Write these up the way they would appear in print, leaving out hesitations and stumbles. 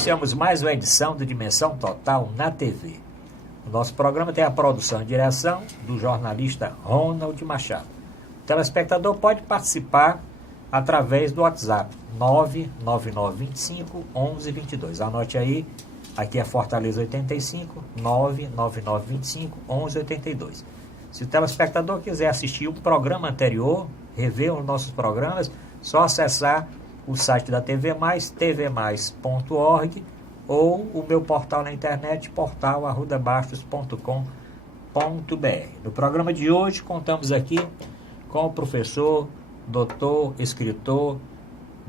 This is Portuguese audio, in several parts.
Iniciamos mais uma edição do Dimensão Total na TV. O nosso programa tem a produção e direção do jornalista Ronald Machado. O telespectador pode participar através do WhatsApp 99925-1122. Anote aí, aqui é Fortaleza 85, 99925-1182. Se o telespectador quiser assistir o programa anterior, rever os nossos programas, só acessar o site da TV Mais, tvmais.org, ou o meu portal na internet, portal@arrudabastos.com.br. No programa de hoje, contamos aqui com o professor, doutor, escritor,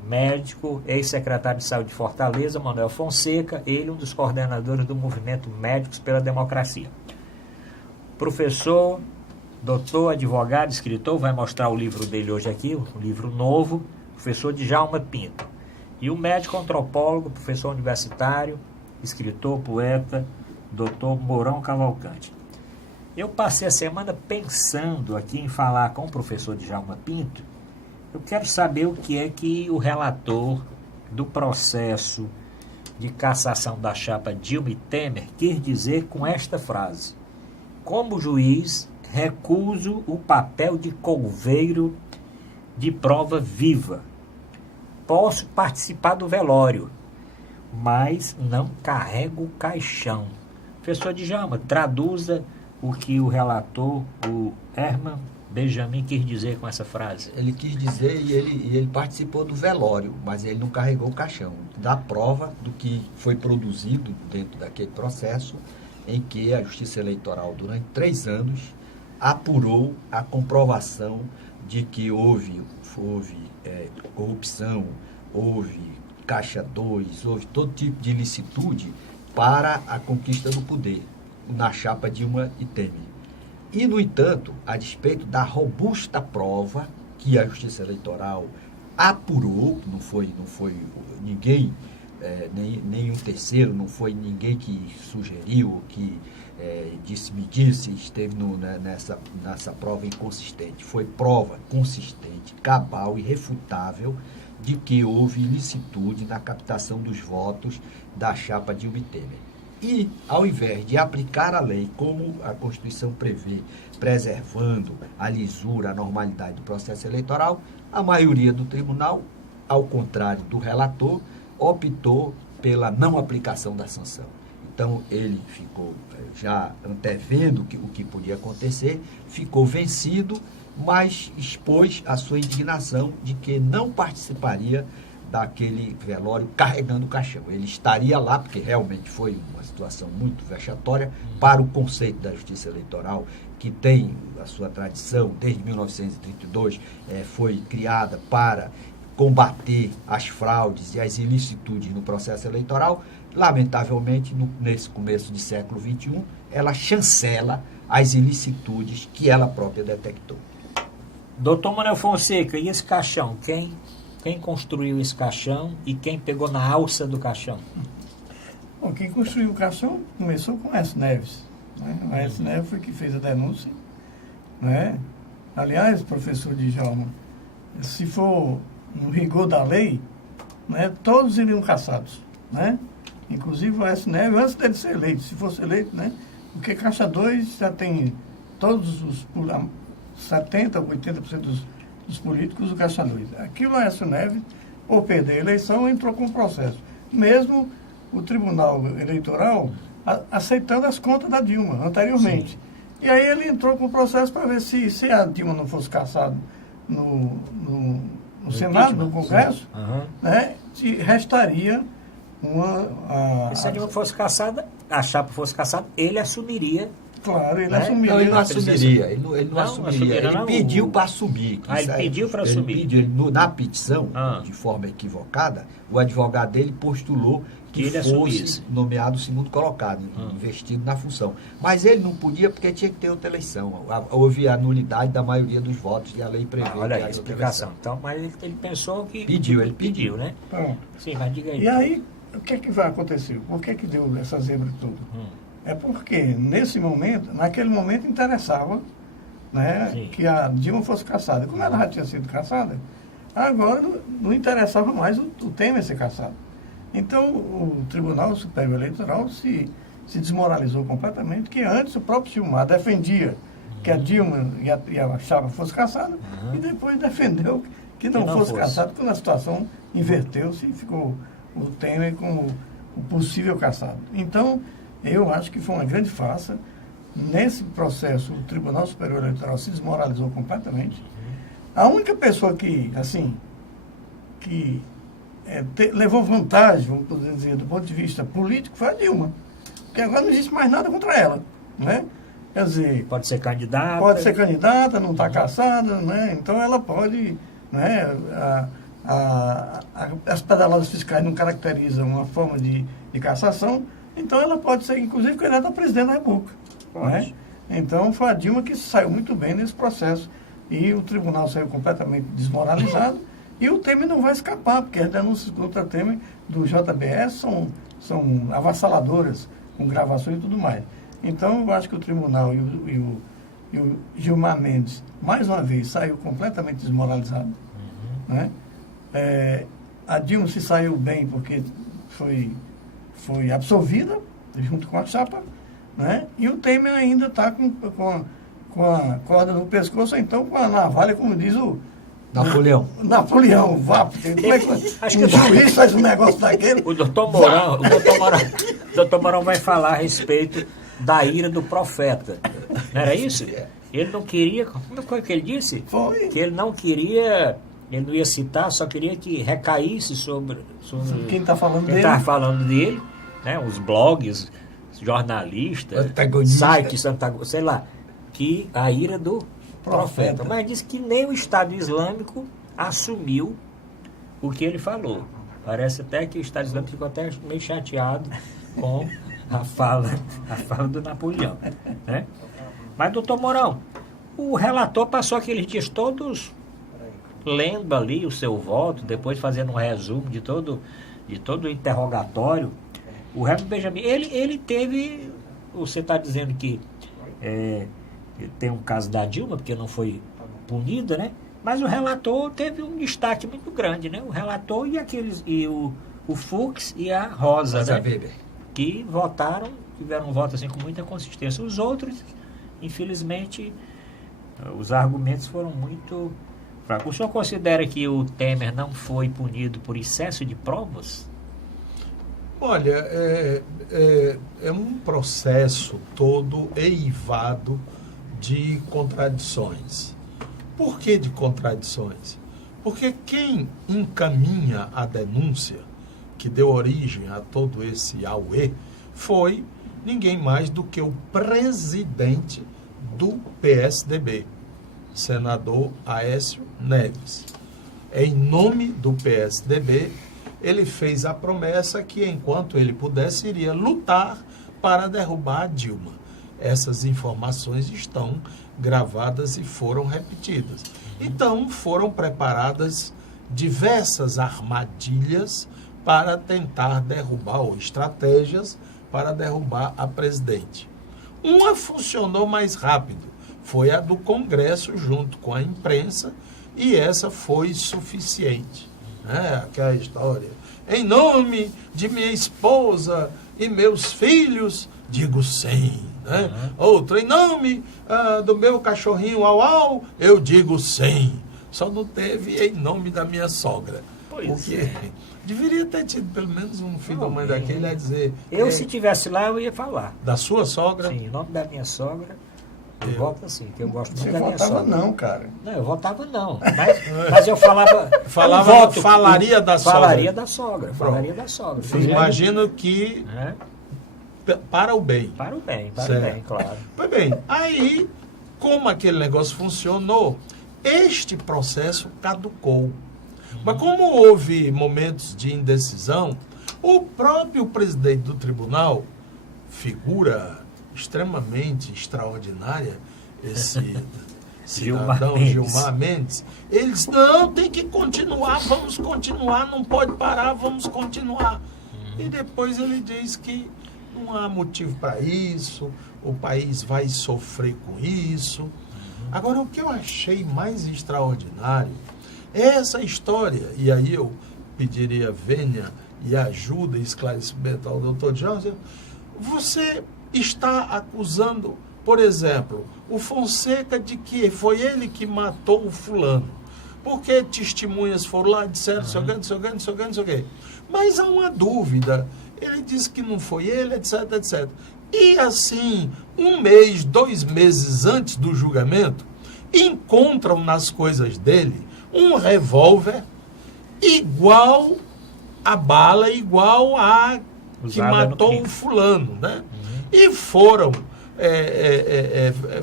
médico, ex-secretário de Saúde de Fortaleza, Manuel Fonseca, ele um dos coordenadores do Movimento Médicos pela Democracia. Professor, doutor, advogado, escritor, vai mostrar o livro dele hoje aqui, um livro novo, professor Djalma Pinto. E o médico antropólogo, professor universitário, escritor, poeta, doutor Mourão Cavalcante. Eu passei a semana pensando aqui em falar com o professor Djalma Pinto. Eu quero saber o que é que o relator do processo de cassação da chapa Dilma e Temer quis dizer com esta frase: como juiz, recuso o papel de couveiro de prova viva. Posso participar do velório, mas não carrego o caixão. Professor Djalma, traduza o que o relator, o Herman Benjamin, quis dizer com essa frase. Ele quis dizer e ele participou do velório, mas ele não carregou o caixão. Dá prova do que foi produzido dentro daquele processo em que a Justiça Eleitoral, durante 3 anos, apurou a comprovação de que houve corrupção, houve caixa 2, houve todo tipo de ilicitude para a conquista do poder na chapa Dilma e Temer. E, no entanto, a despeito da robusta prova que a Justiça Eleitoral apurou, não foi ninguém, nenhum terceiro, não foi ninguém que sugeriu, que disse, esteve nessa prova inconsistente. Foi prova consistente, cabal e refutável de que houve ilicitude na captação dos votos da chapa Dilma e Temer. E, ao invés de aplicar a lei como a Constituição prevê, preservando a lisura, a normalidade do processo eleitoral, a maioria do tribunal, ao contrário do relator, optou pela não aplicação da sanção. Então, ele ficou já antevendo o que podia acontecer, ficou vencido, mas expôs a sua indignação de que não participaria daquele velório carregando o caixão. Ele estaria lá, porque realmente foi uma situação muito vexatória para o conceito da Justiça Eleitoral, que tem a sua tradição, desde 1932, foi criada para combater as fraudes e as ilicitudes no processo eleitoral. Lamentavelmente, nesse começo de século XXI, ela chancela as ilicitudes que ela própria detectou. Doutor Manuel Fonseca, e esse caixão? Quem construiu esse caixão e quem pegou na alça do caixão? Bom, quem construiu o caixão começou com o Aécio Neves. Né? O Aécio Neves foi que fez a denúncia. Né? Aliás, professor Djalma, se for no rigor da lei, né, todos iriam caçados. Né? Inclusive o Aécio Neves, antes dele ser eleito, se fosse eleito, né? Porque Caixa 2 já tem todos os 70% ou 80% dos políticos do Caixa 2. Aqui o Aécio Neves, ou perder a eleição, entrou com o processo. Mesmo o Tribunal Eleitoral aceitando as contas da Dilma anteriormente. Sim. E aí ele entrou com o processo para ver se a Dilma não fosse cassada no Senado, no Congresso, né, se restaria e se a Dilma fosse cassada, a chapa fosse cassada, ele assumiria. Claro, ele assumiria. Não, ele não assumiria. Ele não assumiria. Ele pediu para assumir. Ele pediu para assumir. Na petição, de forma equivocada, o advogado dele postulou que ele fosse assumisse. Nomeado segundo colocado, investido na função. Mas ele não podia porque tinha que ter outra eleição. Houve a nulidade da maioria dos votos e a lei prevê. Olha aí a explicação. Então, mas ele pensou que... Ele pediu, né? Sim, mas diga aí. E aí, o que é que vai acontecer? Por que deu essa zebra toda? É porque, naquele momento interessava, né, que a Dilma fosse cassada. Como ela já tinha sido cassada, agora não interessava mais o Temer ser cassado. Então, o Tribunal Superior Eleitoral se desmoralizou completamente, que antes o próprio Gilmar defendia que a Dilma e a chapa fosse cassada, e depois defendeu que não fosse cassado, quando a situação inverteu-se e ficou o Temer como o possível cassado. Então, eu acho que foi uma grande farsa. Nesse processo, o Tribunal Superior Eleitoral se desmoralizou completamente. A única pessoa que, assim, levou vantagem, vamos poder dizer, do ponto de vista político, foi a Dilma. Porque agora não existe mais nada contra ela, né? Quer dizer... Pode ser candidata. Pode ser candidata, não está cassada, né? Então ela pode, né? As pedaladas fiscais não caracterizam uma forma de cassação, então ela pode ser, inclusive, candidata a presidente da República. Né? Então foi a Dilma que saiu muito bem nesse processo. E o tribunal saiu completamente desmoralizado. E o Temer não vai escapar, porque as denúncias contra o Temer do JBS são avassaladoras, com gravações e tudo mais. Então, eu acho que o tribunal e o Gilmar Mendes, mais uma vez, saiu completamente desmoralizado. Né? A Dilma se saiu bem porque foi absolvida, junto com a chapa, né? E o Temer ainda está com a corda no pescoço, ou então com a navalha, como diz o... Napoleão, vá, porque como é que o juiz faz um negócio daquele? O doutor Mourão vai falar a respeito da ira do profeta. Não era isso? Ele não queria... Como foi que ele disse? Foi. Que ele não queria... Ele não ia citar, só queria que recaísse sobre quem está falando quem dele. Tá falando dele, né? Os blogs, jornalistas, sites, sei lá, que a ira do profeta. Mas disse que nem o Estado Islâmico assumiu o que ele falou. Parece até que o Estado Islâmico ficou até meio chateado com a fala do Napoleão. Né? Mas, doutor Mourão, o relator passou aqueles dias todos lendo ali o seu voto, depois fazendo um resumo de todo o interrogatório. O Herman Benjamin, ele teve... Você está dizendo que tem um caso da Dilma, porque não foi punida, né? Mas o relator teve um destaque muito grande, né? O relator e o Fux e a Rosa, né? Weber, que tiveram um voto assim com muita consistência. Os outros, infelizmente, os argumentos foram muito fracos. O senhor considera que o Temer não foi punido por excesso de provas? Olha, é um processo todo eivado de contradições. Por que de contradições? Porque quem encaminha a denúncia, que deu origem a todo esse auê, foi ninguém mais do que o presidente do PSDB, senador Aécio Neves. Em nome do PSDB, ele fez a promessa que, enquanto ele pudesse, iria lutar para derrubar a Dilma. Essas informações estão gravadas e foram repetidas. Então, foram preparadas diversas armadilhas para tentar derrubar, ou estratégias para derrubar a presidente. Uma funcionou mais rápido, foi a do Congresso junto com a imprensa, e essa foi suficiente. Aquela história, em nome de minha esposa e meus filhos, digo sim. Outra, em nome do meu cachorrinho au, eu digo sim. Só não teve em nome da minha sogra. Porque deveria ter tido pelo menos um filho da mãe daquele a dizer... Se tivesse lá, eu ia falar. Da sua sogra? Sim, em nome da minha sogra, eu voto assim, que eu gosto muito Você da minha sogra. votava não, cara. Não, eu votava não. Mas eu falaria da sogra. Falaria da sogra. Imagino que... Para o bem. Para o bem, claro. Pois bem, aí, como aquele negócio funcionou, este processo caducou. Mas como houve momentos de indecisão, o próprio presidente do tribunal, figura extremamente extraordinária, esse cidadão Gilmar Mendes, ele disse, não, tem que continuar, vamos continuar, não pode parar, vamos continuar. E depois ele diz que não há motivo para isso, o país vai sofrer com isso. Agora, o que eu achei mais extraordinário é essa história, e aí eu pediria vênia e ajuda e esclarecimento ao doutor Jorge, você está acusando, por exemplo, o Fonseca de que foi ele que matou o fulano. Porque testemunhas foram lá, disseram, não sei o quê. Mas há uma dúvida. Ele disse que não foi ele, etc, etc. E assim, 1 mês, 2 meses antes do julgamento, encontram nas coisas dele um revólver igual a bala, igual a que matou o fulano, né? E foram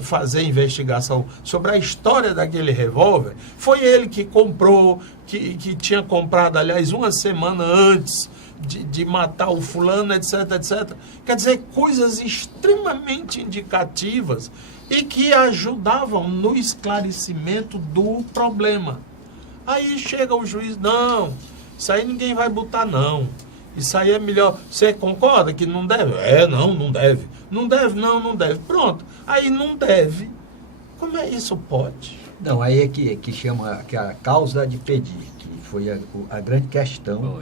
fazer investigação sobre a história daquele revólver. Foi ele que comprou, que tinha comprado, aliás, 1 semana antes de matar o fulano, etc, etc. Quer dizer, coisas extremamente indicativas e que ajudavam no esclarecimento do problema. Aí chega o juiz, não, isso aí ninguém vai botar, não. Isso aí é melhor. Você concorda que não deve? Não deve. Não deve? Não deve. Pronto. Aí não deve. Como é isso pode? Não, aí é que chama que a causa de pedir, que foi a grande questão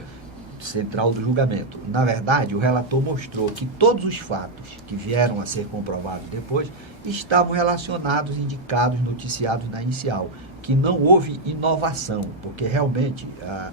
central do julgamento. Na verdade, o relator mostrou que todos os fatos que vieram a ser comprovados depois estavam relacionados, indicados, noticiados na inicial, que não houve inovação, porque realmente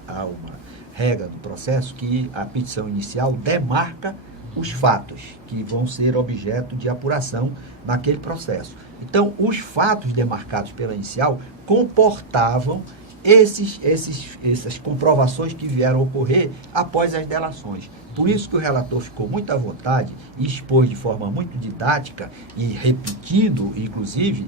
há uma regra do processo que a petição inicial demarca os fatos que vão ser objeto de apuração naquele processo. Então, os fatos demarcados pela inicial comportavam essas comprovações que vieram ocorrer após as delações. Por isso que o relator ficou muito à vontade e expôs de forma muito didática e repetindo, inclusive,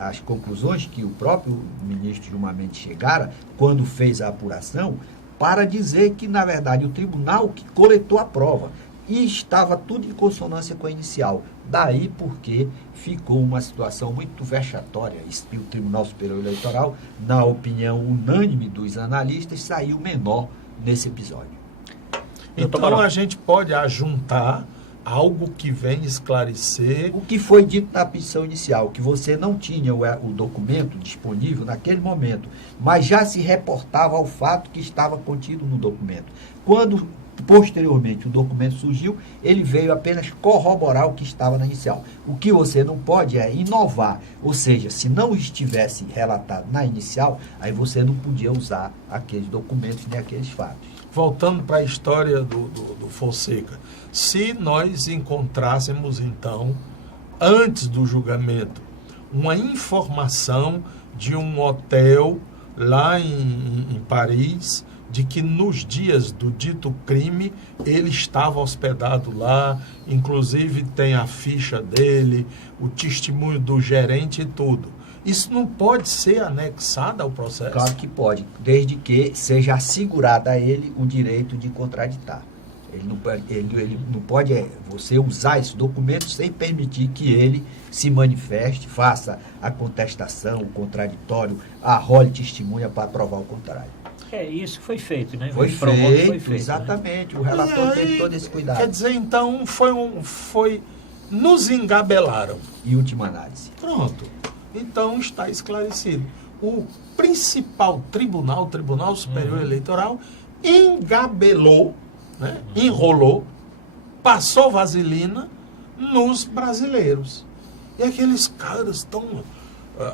as conclusões que o próprio ministro Gilmar Mendes chegara quando fez a apuração, para dizer que, na verdade, o tribunal que coletou a prova e estava tudo em consonância com a inicial. Daí porque ficou uma situação muito vexatória e o Tribunal Superior Eleitoral, na opinião unânime dos analistas, saiu menor nesse episódio. Então a gente pode ajuntar algo que vem esclarecer... O que foi dito na petição inicial, que você não tinha o documento disponível naquele momento, mas já se reportava ao fato que estava contido no documento. Quando, posteriormente, o documento surgiu, ele veio apenas corroborar o que estava na inicial. O que você não pode é inovar, ou seja, se não estivesse relatado na inicial, aí você não podia usar aqueles documentos nem aqueles fatos. Voltando para a história do Fonseca, se nós encontrássemos, então, antes do julgamento, uma informação de um hotel lá em Paris, de que nos dias do dito crime, ele estava hospedado lá, inclusive tem a ficha dele, o testemunho do gerente e tudo. Isso não pode ser anexado ao processo? Claro que pode, desde que seja assegurado a ele o direito de contraditar. Ele não pode você usar esse documento sem permitir que ele se manifeste, faça a contestação, o contraditório, arrole testemunha para provar o contrário. Isso foi feito, né? Foi feito, exatamente. Né? O relator teve todo esse cuidado. Quer dizer, então, nos engabelaram. Em última análise. Pronto. Então está esclarecido. O principal tribunal, o Tribunal Superior Eleitoral, engabelou, né? Enrolou, passou vaselina nos brasileiros. E aqueles caras estão...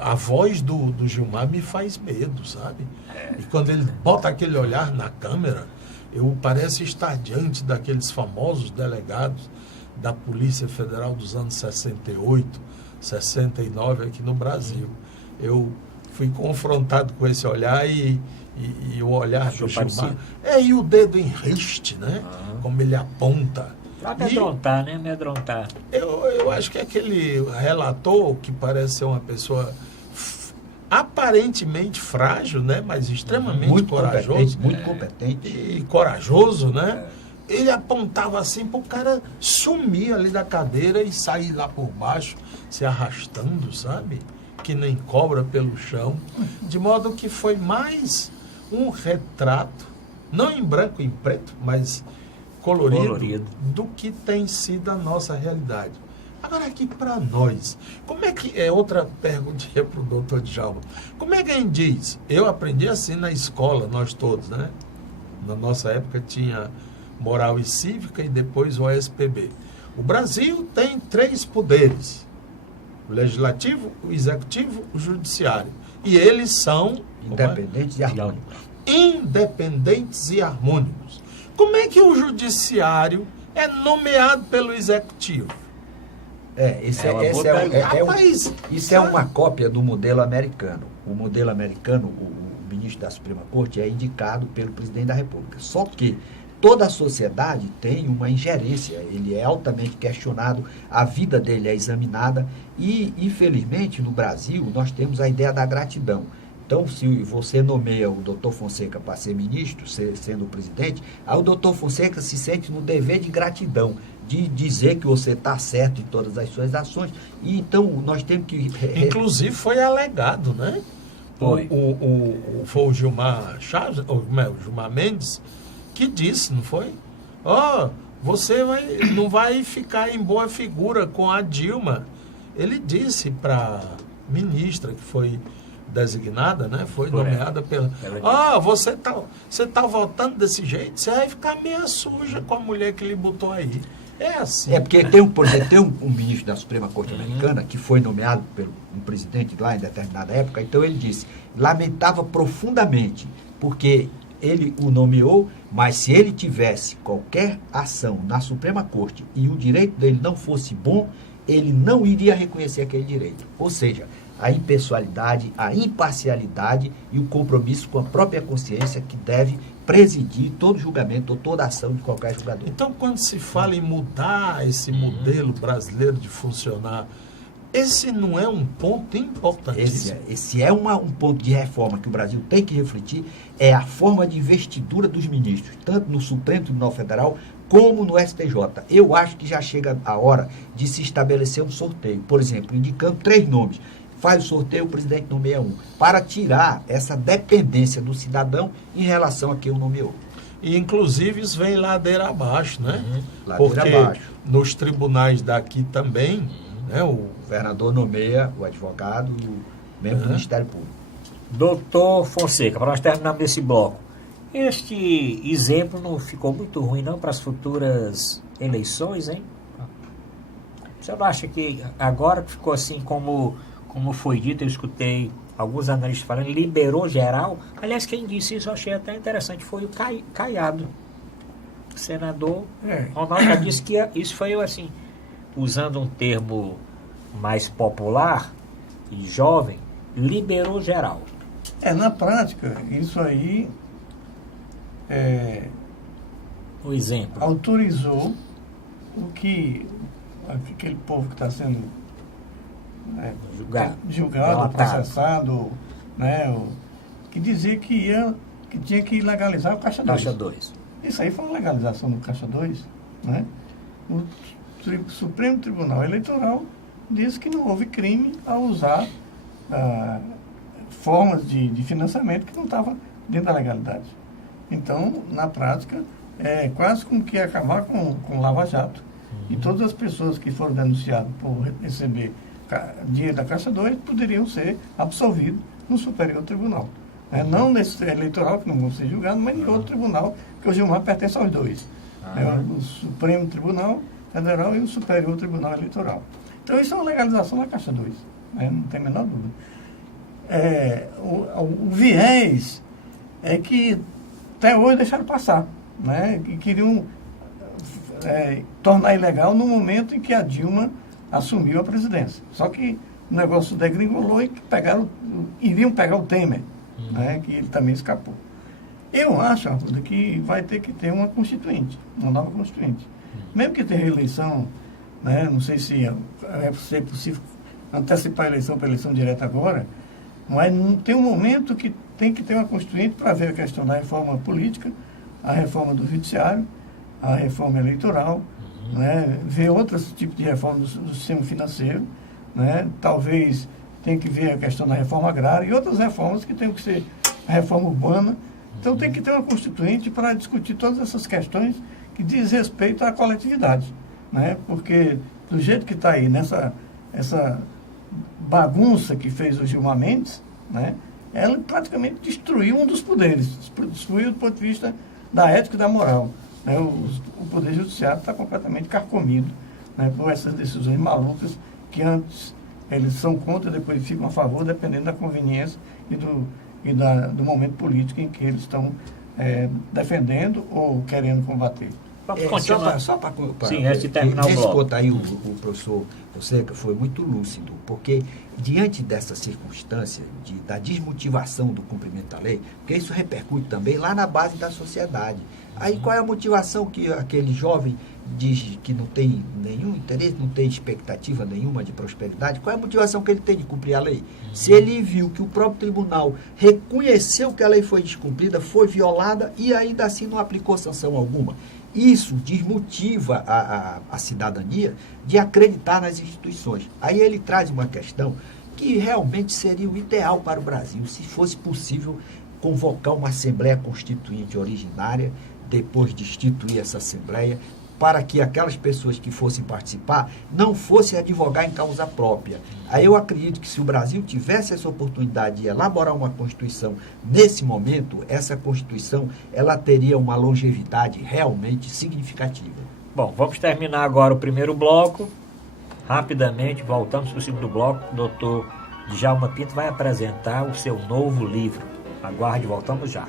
A voz do Gilmar me faz medo, sabe? E quando ele bota aquele olhar na câmera, eu parece estar diante daqueles famosos delegados da Polícia Federal dos anos 68, 69 aqui no Brasil. Eu fui confrontado com esse olhar e o olhar do Gilmar. E o dedo em riste, né? Como ele aponta. Pra amedrontar, né? Amedrontar. Eu acho que aquele relator, que parece ser uma pessoa aparentemente frágil, né? Mas extremamente muito corajoso. Muito competente. E corajoso, né? Ele apontava assim para o cara sumir ali da cadeira e sair lá por baixo, se arrastando, sabe? Que nem cobra pelo chão. De modo que foi mais um retrato, não em branco e em preto, mas colorido, do que tem sido a nossa realidade. Agora aqui para nós, como é que é outra perguntinha para o doutor Djalma? Como é que a gente diz? Eu aprendi assim na escola, nós todos, né? Na nossa época tinha Moral e Cívica e depois o SPB. O Brasil tem 3 poderes: o Legislativo, o Executivo, o Judiciário. E eles são Independentes e harmônicos. Independentes e harmônicos. Como é que o Judiciário é nomeado pelo Executivo? Isso é uma cópia do modelo americano. O modelo americano, o ministro da Suprema Corte é indicado pelo presidente da República. Só que toda a sociedade tem uma ingerência, ele é altamente questionado, a vida dele é examinada e, infelizmente, no Brasil, nós temos a ideia da gratidão. Então, se você nomeia o doutor Fonseca para ser ministro, sendo o presidente, aí o doutor Fonseca se sente no dever de gratidão, de dizer que você está certo em todas as suas ações. E então, nós temos que... Inclusive, foi alegado, né? Foi. Foi o Gilmar Chaves, o Gilmar Mendes, que disse, não foi? Você não vai ficar em boa figura com a Dilma. Ele disse para a ministra que foi designada, né? Foi nomeada pela... você tá votando desse jeito, você vai ficar meio suja com a mulher que lhe botou aí. É assim. É porque tem um ministro da Suprema Corte Americana que foi nomeado pelo um presidente lá em determinada época, então ele disse, lamentava profundamente, porque ele o nomeou, mas se ele tivesse qualquer ação na Suprema Corte e o direito dele não fosse bom, ele não iria reconhecer aquele direito. Ou seja, a impessoalidade, a imparcialidade e o compromisso com a própria consciência que deve presidir todo julgamento ou toda ação de qualquer julgador. Então, quando se fala em mudar esse modelo brasileiro de funcionar, esse não é um ponto importantíssimo? Esse é um ponto de reforma que o Brasil tem que refletir, é a forma de investidura dos ministros, tanto no Supremo Tribunal Federal como no STJ. Eu acho que já chega a hora de se estabelecer um sorteio, por exemplo, indicando 3 nomes. Faz o sorteio, o presidente nomeia um, para tirar essa dependência do cidadão em relação a quem o nomeou. E, inclusive, isso vem ladeira abaixo, né? Ladeira Porque abaixo. Nos tribunais daqui também, né, O governador nomeia o advogado e o membro do Ministério Público. Doutor Fonseca, para nós terminarmos esse bloco, este exemplo não ficou muito ruim não para as futuras eleições, hein? Você não acha que agora ficou assim como foi dito, eu escutei alguns analistas falando, liberou geral? Aliás, quem disse isso eu achei até interessante, foi o Caiado. O senador Ronaldo já disse que isso foi assim, usando um termo mais popular e jovem, liberou geral. Na prática, isso aí O exemplo. autorizou o que aquele povo que está sendo julgado, processado, né, que dizia que tinha que legalizar o Caixa 2. Caixa 2. Isso aí foi uma legalização do Caixa 2, né? O Supremo Tribunal Eleitoral disse que não houve crime ao usar formas de financiamento que não estavam dentro da legalidade. Então, na prática, é quase como que acabar com Lava Jato. E todas as pessoas que foram denunciadas por receber dinheiro da Caixa 2 poderiam ser absolvidos no Superior Tribunal. Não nesse eleitoral, que não vão ser julgados, mas em outro tribunal, que o Gilmar pertence aos dois. O Supremo Tribunal Federal e o Superior Tribunal Eleitoral. Então, isso é uma legalização da Caixa 2, não tem a menor dúvida. O viés é que até hoje deixaram passar, que queriam tornar ilegal no momento em que a Dilma assumiu a presidência. Só que o negócio degringolou e iriam pegar o Temer, que ele também escapou. Eu acho, Arruda, que vai ter que ter uma constituinte, uma nova constituinte. Mesmo que tenha reeleição, não sei se é possível antecipar a eleição para a eleição direta agora, mas não tem um momento que tem que ter uma constituinte para ver a questão da reforma política, a reforma do judiciário, a reforma eleitoral, ver outros tipos de reforma do sistema financeiro, talvez tenha que ver a questão da reforma agrária e outras reformas que tem que ser a reforma urbana. Então tem que ter uma constituinte para discutir todas essas questões que diz respeito à coletividade, porque do jeito que está aí, essa bagunça que fez o Gilmar Mendes, ela praticamente destruiu um dos poderes, destruiu do ponto de vista da ética e da moral. né, o Poder Judiciário está completamente carcomido, né, por essas decisões malucas que antes eles são contra, depois ficam a favor, dependendo da conveniência do momento político em que eles estão defendendo ou querendo combater. Vamos continuar. Só para Sim, antes de terminar o nesse bloco. ponto aí o professor Fonseca foi muito lúcido, porque diante dessa circunstância da desmotivação do cumprimento da lei, porque isso repercute também lá na base da sociedade. Aí qual é a motivação que aquele jovem diz que não tem nenhum interesse, não tem expectativa nenhuma de prosperidade? Qual é a motivação que ele tem de cumprir a lei? Se ele viu que o próprio tribunal reconheceu que a lei foi descumprida, foi violada e ainda assim não aplicou sanção alguma. Isso desmotiva a cidadania de acreditar nas instituições. Aí ele traz uma questão que realmente seria o ideal para o Brasil, se fosse possível convocar uma Assembleia Constituinte originária, depois de instituir essa Assembleia, para que aquelas pessoas que fossem participar não fossem advogar em causa própria. Aí eu acredito que se o Brasil tivesse essa oportunidade de elaborar uma Constituição nesse momento, essa Constituição ela teria uma longevidade realmente significativa. Bom, vamos terminar agora o primeiro bloco. Rapidamente, voltamos para o segundo bloco. O doutor Djalma Pinto vai apresentar o seu novo livro. Aguarde, voltamos já.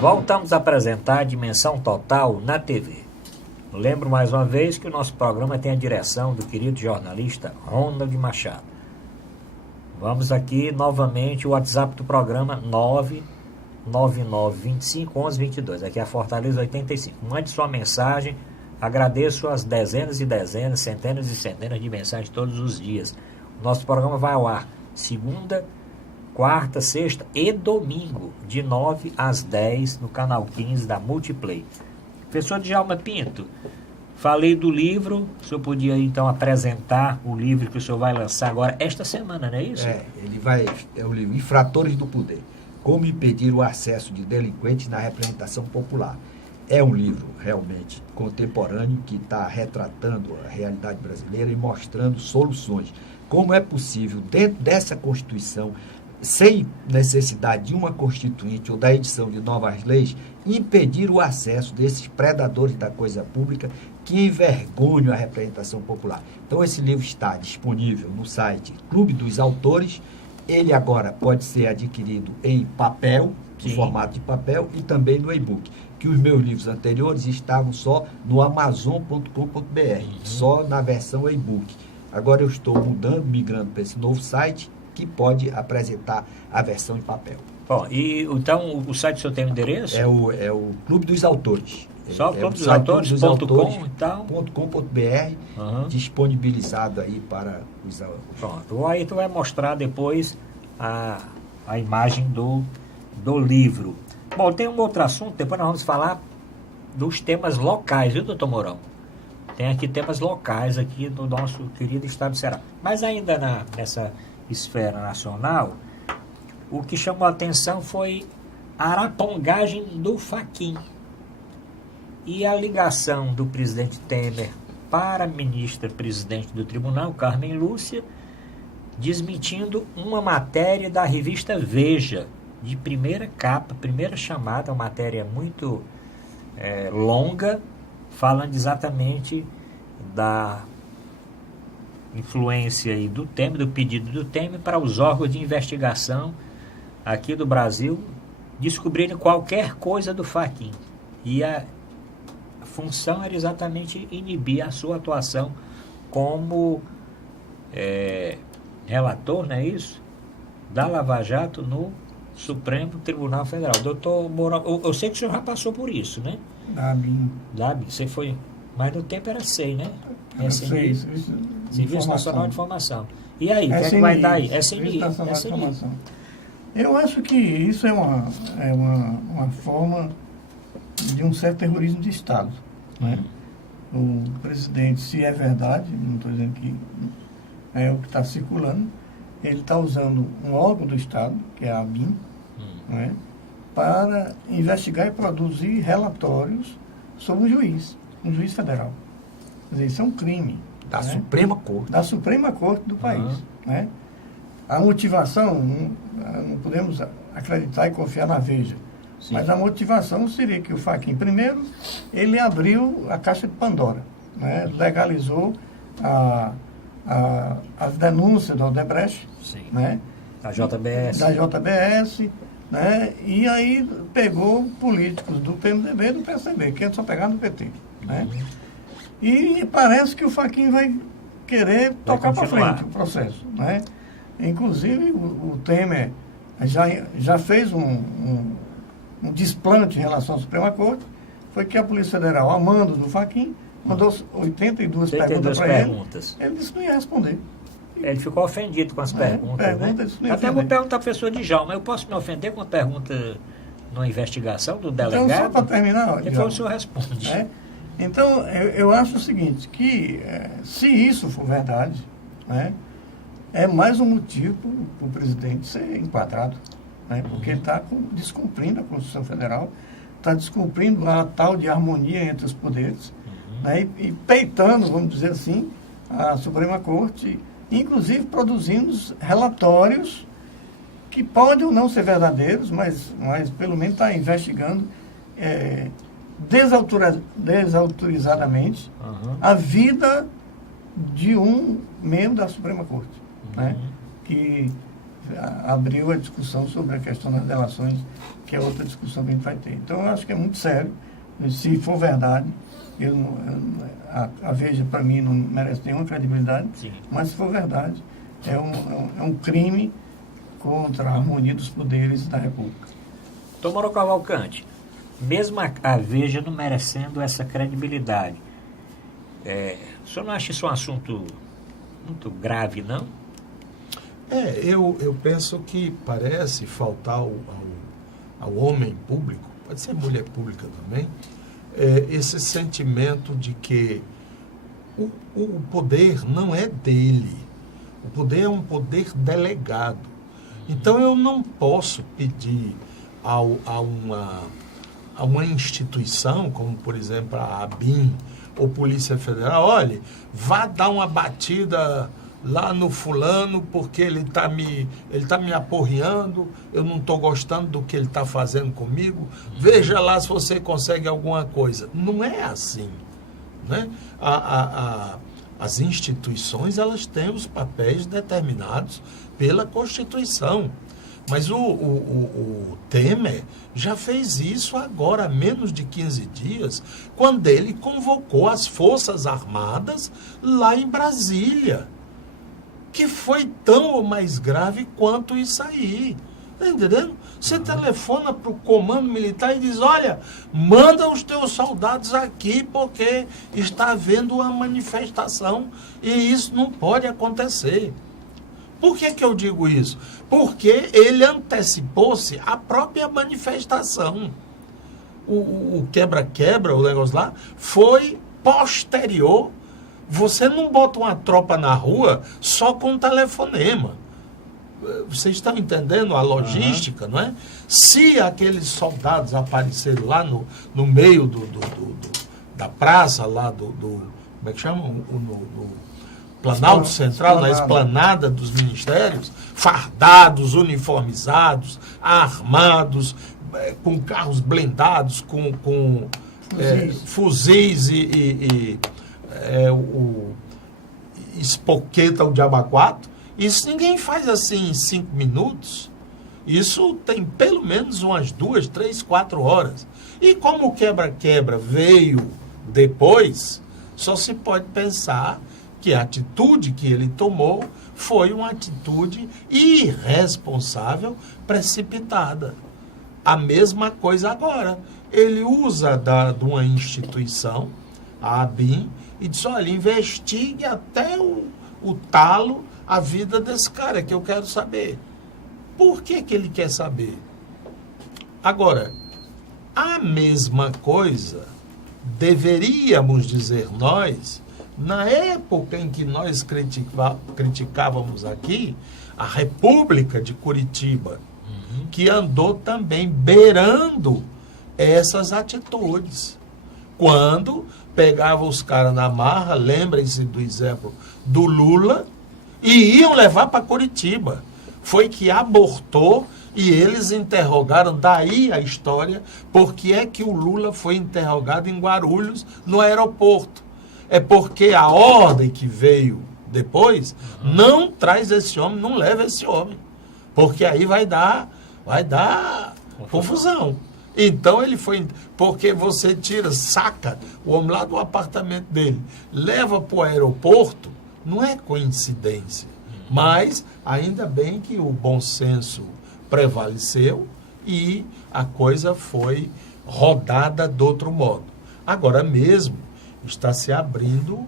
Voltamos a apresentar a Dimensão Total na TV. Lembro mais uma vez que o nosso programa tem a direção do querido jornalista Ronald Machado. Vamos aqui novamente o WhatsApp do programa 999251122. Aqui é a Fortaleza 85. Mande sua mensagem. Agradeço as dezenas e dezenas, centenas e centenas de mensagens todos os dias. O nosso programa vai ao ar segunda, quarta, sexta e domingo, de 9 às 10, no canal 15 da Multiplay. Professor Djalma Pinto, falei do livro, o senhor podia então apresentar o livro que o senhor vai lançar agora, esta semana, não é isso? É o livro Infratores do Poder, como impedir o acesso de delinquentes na representação popular. É um livro realmente contemporâneo que está retratando a realidade brasileira e mostrando soluções. Como é possível, dentro dessa Constituição, sem necessidade de uma constituinte ou da edição de novas leis, impedir o acesso desses predadores da coisa pública que envergonham a representação popular. Então esse livro está disponível no site Clube dos Autores. Ele agora pode ser adquirido em papel, em formato de papel, e também no e-book, que os meus livros anteriores estavam só no amazon.com.br, só na versão e-book. Agora eu estou migrando para esse novo site, que pode apresentar a versão em papel. Bom, e então o site do senhor tem o endereço? É o Clube dos Autores. Só clubedosautores.com e tal? .com.br, disponibilizado aí para os autores. Pronto, aí tu vai mostrar depois a imagem do livro. Bom, tem um outro assunto, depois nós vamos falar dos temas locais, viu, doutor Mourão? Tem aqui temas locais aqui do nosso querido estado do Ceará. Mas ainda nessa esfera nacional, o que chamou a atenção foi a arapongagem do Fachin e a ligação do presidente Temer para a ministra-presidente do tribunal, Carmen Lúcia, desmentindo uma matéria da revista Veja, de primeira capa, primeira chamada, uma matéria muito longa, falando exatamente da influência aí do Temer, do pedido do Temer para os órgãos de investigação aqui do Brasil descobrirem qualquer coisa do Fachin. E a função era exatamente inibir a sua atuação como relator, não é isso? Da Lava Jato no Supremo Tribunal Federal. Doutor Mourão, eu sei que o senhor já passou por isso, né? Dá, você foi, mas no tempo era 6, né? Era 6. Serviço Nacional de Informação. E aí, o que é que SNI, vai dar aí? Serviço Nacional de SNI. Informação. Eu acho que isso é uma forma de um certo terrorismo de Estado. Né? O presidente, se é verdade, não estou dizendo que é o que está circulando, ele está usando um órgão do Estado, que é a ABIN, né, para investigar e produzir relatórios sobre um juiz federal. Quer dizer, isso é um crime. Da né? Suprema Corte. Da Suprema Corte do país. Né? A motivação, não podemos acreditar e confiar na Veja, Sim. mas a motivação seria que o Fachin, primeiro, ele abriu a caixa de Pandora, né? Legalizou as denúncias do Odebrecht, Sim. né? Da JBS. Da JBS, né? E aí pegou políticos do PMDB e do PSDB, que é só pegar no PT. Né? E parece que o Fachin vai querer tocar para frente o processo. Né? Inclusive, o Temer já fez um desplante em relação à Suprema Corte, foi que a Polícia Federal, a mando do Fachin, mandou 82 perguntas para ele. Ele disse que não ia responder. Ele ficou ofendido com as perguntas, né? Até vou perguntar à pessoa de Djalma, eu posso me ofender com a pergunta numa investigação do delegado? Então, só para terminar... Depois o senhor responde. Então, eu acho o seguinte, que se isso for verdade, né, é mais um motivo para o presidente ser enquadrado, né, porque ele está descumprindo a Constituição Federal, está descumprindo a tal de harmonia entre os poderes, né, e peitando, vamos dizer assim, a Suprema Corte, inclusive produzindo relatórios que podem ou não ser verdadeiros, mas pelo menos está investigando desautorizadamente a vida de um membro da Suprema Corte, né, que abriu a discussão sobre a questão das relações, que é outra discussão que a gente vai ter. Então, eu acho que é muito sério. Se for verdade, a Veja, para mim, não merece nenhuma credibilidade, Sim. mas se for verdade, é um crime contra a harmonia dos poderes da República. Tomara Cavalcante, mesmo a Veja não merecendo essa credibilidade, o senhor não acha isso um assunto muito grave, não? Eu penso que parece faltar ao homem público, pode ser mulher pública também, esse sentimento de que o poder não é dele, o poder é um poder delegado. Então eu não posso pedir a uma instituição, como por exemplo a ABIN ou Polícia Federal, olha, vá dar uma batida lá no fulano porque ele tá me aporreando, eu não estou gostando do que ele está fazendo comigo, veja lá se você consegue alguma coisa. Não é assim, né? As instituições, elas têm os papéis determinados pela Constituição, mas o Temer já fez isso agora há menos de 15 dias, quando ele convocou as Forças Armadas lá em Brasília, que foi tão ou mais grave quanto isso aí. Está entendendo? Você telefona para o comando militar e diz, olha, manda os teus soldados aqui porque está havendo uma manifestação e isso não pode acontecer. Por que eu digo isso? Porque ele antecipou-se à própria manifestação. O quebra-quebra, o negócio lá, foi posterior. Você não bota uma tropa na rua só com um telefonema. Vocês estão entendendo a logística, não é? Se aqueles soldados aparecerem lá no meio da praça, lá como é que chama? No Planalto Central, na esplanada dos ministérios, fardados, uniformizados, armados, com carros blindados, com fuzis e espoqueta o diabo 4. Isso ninguém faz assim em 5 minutos. Isso tem pelo menos umas 2, 3, 4 horas. E como o quebra-quebra veio depois, só se pode pensar que a atitude que ele tomou foi uma atitude irresponsável, precipitada. A mesma coisa agora. Ele usa de uma instituição, a ABIN, e diz, olha, investigue até o talo, a vida desse cara, que eu quero saber. Por que ele quer saber? Agora, a mesma coisa deveríamos dizer nós, na época em que nós criticávamos aqui a República de Curitiba, que andou também beirando essas atitudes. Quando pegava os caras na marra, lembrem-se do exemplo do Lula, e iam levar para Curitiba. Foi que abortou e eles interrogaram, daí a história, por que é que o Lula foi interrogado em Guarulhos, no aeroporto. É porque a ordem que veio depois não traz esse homem, não leva esse homem. Porque aí vai dar confusão. Então ele foi, porque você saca o homem lá do apartamento dele, leva para o aeroporto, não é coincidência. Mas ainda bem que o bom senso prevaleceu e a coisa foi rodada de outro modo. Agora mesmo está se abrindo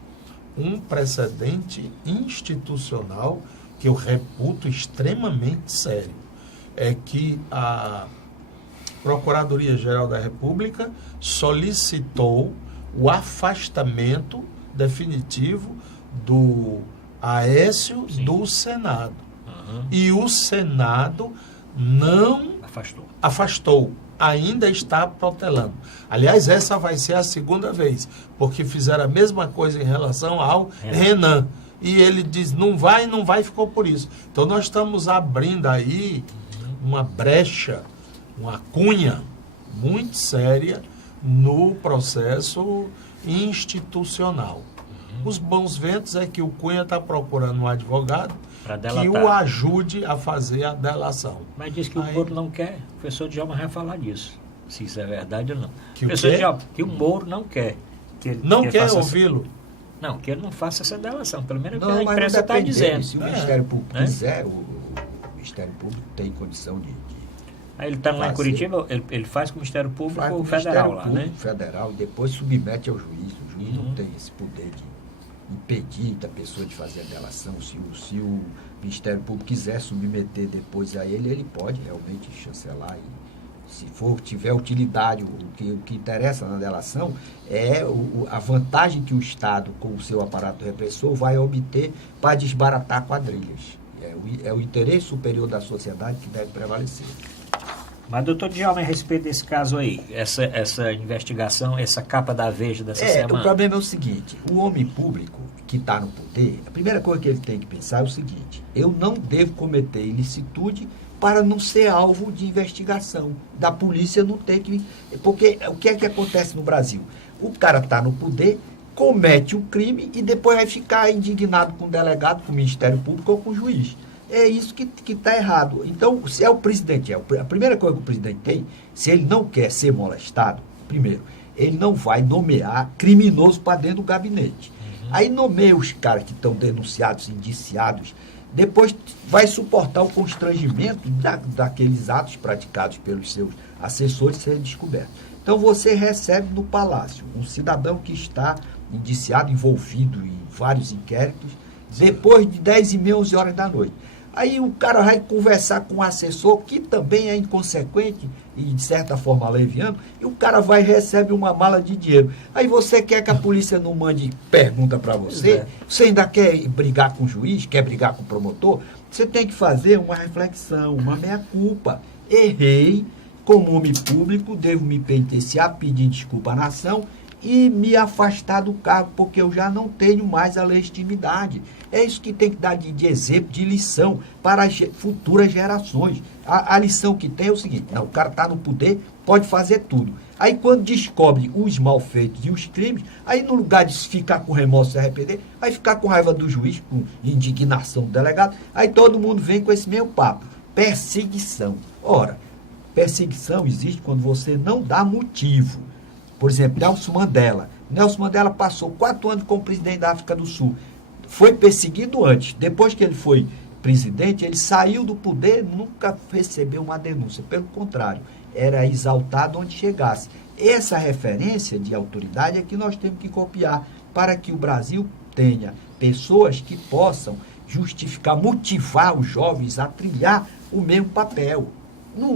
um precedente institucional que eu reputo extremamente sério. É que a Procuradoria-Geral da República solicitou o afastamento definitivo do Aécio do Senado. E o Senado não afastou. Ainda está protelando. Aliás, essa vai ser a segunda vez, porque fizeram a mesma coisa em relação ao Renan. E ele diz, não vai, ficou por isso. Então, nós estamos abrindo aí uma brecha, uma cunha muito séria no processo institucional. Os bons ventos é que o Cunha está procurando um advogado que o ajude a fazer a delação. Mas diz que o Moro não quer. O professor Djalma vai falar disso, se isso é verdade ou não. Que o Moro não quer. Não quer ouvi-lo? Não, que ele não faça essa delação. Pelo menos não, a imprensa está dizendo. Se o Ministério Público quiser, o Ministério Público tem condição de aí ele está lá em Curitiba, ele faz com o Ministério Público Federal lá, né? Federal, e depois submete ao juiz. O juiz não tem esse poder de impedir da pessoa de fazer a delação. Se o Ministério Público quiser submeter depois a ele pode realmente chancelar. E se tiver utilidade, o que interessa na delação é a vantagem que o Estado, com o seu aparato repressor, vai obter para desbaratar quadrilhas. É o interesse superior da sociedade que deve prevalecer. Mas, doutor Djalma, a respeito desse caso aí, essa investigação, essa capa da Veja dessa semana... O problema é o seguinte, o homem público que está no poder, a primeira coisa que ele tem que pensar é o seguinte, eu não devo cometer ilicitude para não ser alvo de investigação, da polícia não ter que... Porque o que é que acontece no Brasil? O cara está no poder, comete um crime e depois vai ficar indignado com o delegado, com o Ministério Público ou com o juiz. É isso que está errado. Então, se é o presidente, a primeira coisa que o presidente tem, se ele não quer ser molestado, primeiro, ele não vai nomear criminoso para dentro do gabinete. Aí nomeia os caras que estão denunciados, indiciados, depois vai suportar o constrangimento daqueles atos praticados pelos seus assessores serem descobertos. Então, você recebe no Palácio um cidadão que está indiciado, envolvido em vários inquéritos, depois de 10h30, 11 horas da noite. Aí o cara vai conversar com o assessor, que também é inconsequente e, de certa forma, leviano, e o cara vai e recebe uma mala de dinheiro. Aí você quer que a polícia não mande pergunta para você? Você ainda quer brigar com o juiz, quer brigar com o promotor? Você tem que fazer uma reflexão, uma meia-culpa. Errei, como homem público, devo me penitenciar, pedir desculpa à nação e me afastar do cargo, porque eu já não tenho mais a legitimidade. É isso que tem que dar de exemplo, de lição para as futuras gerações. A lição que tem é o seguinte, não, o cara está no poder, pode fazer tudo. Aí quando descobre os malfeitos e os crimes, aí no lugar de ficar com remorso e se arrepender, vai ficar com raiva do juiz, com indignação do delegado, aí todo mundo vem com esse meio papo. Perseguição. Ora, perseguição existe quando você não dá motivo. Por exemplo, Nelson Mandela. Nelson Mandela passou 4 anos como presidente da África do Sul. Foi perseguido antes. Depois que ele foi presidente, ele saiu do poder, nunca recebeu uma denúncia. Pelo contrário, era exaltado onde chegasse. Essa referência de autoridade é que nós temos que copiar para que o Brasil tenha pessoas que possam justificar, motivar os jovens a trilhar o mesmo papel.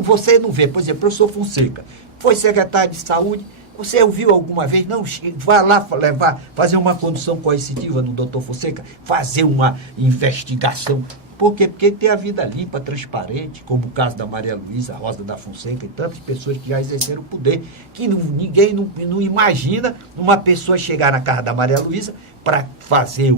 Você não vê, por exemplo, o professor Fonseca foi secretário de saúde, você ouviu alguma vez, não, vai lá fazer uma condução coercitiva no doutor Fonseca, fazer uma investigação. Por quê? Porque ele tem a vida limpa, transparente, como o caso da Maria Luísa Rosa da Fonseca e tantas pessoas que já exerceram o poder, que ninguém não imagina uma pessoa chegar na casa da Maria Luísa para fazer,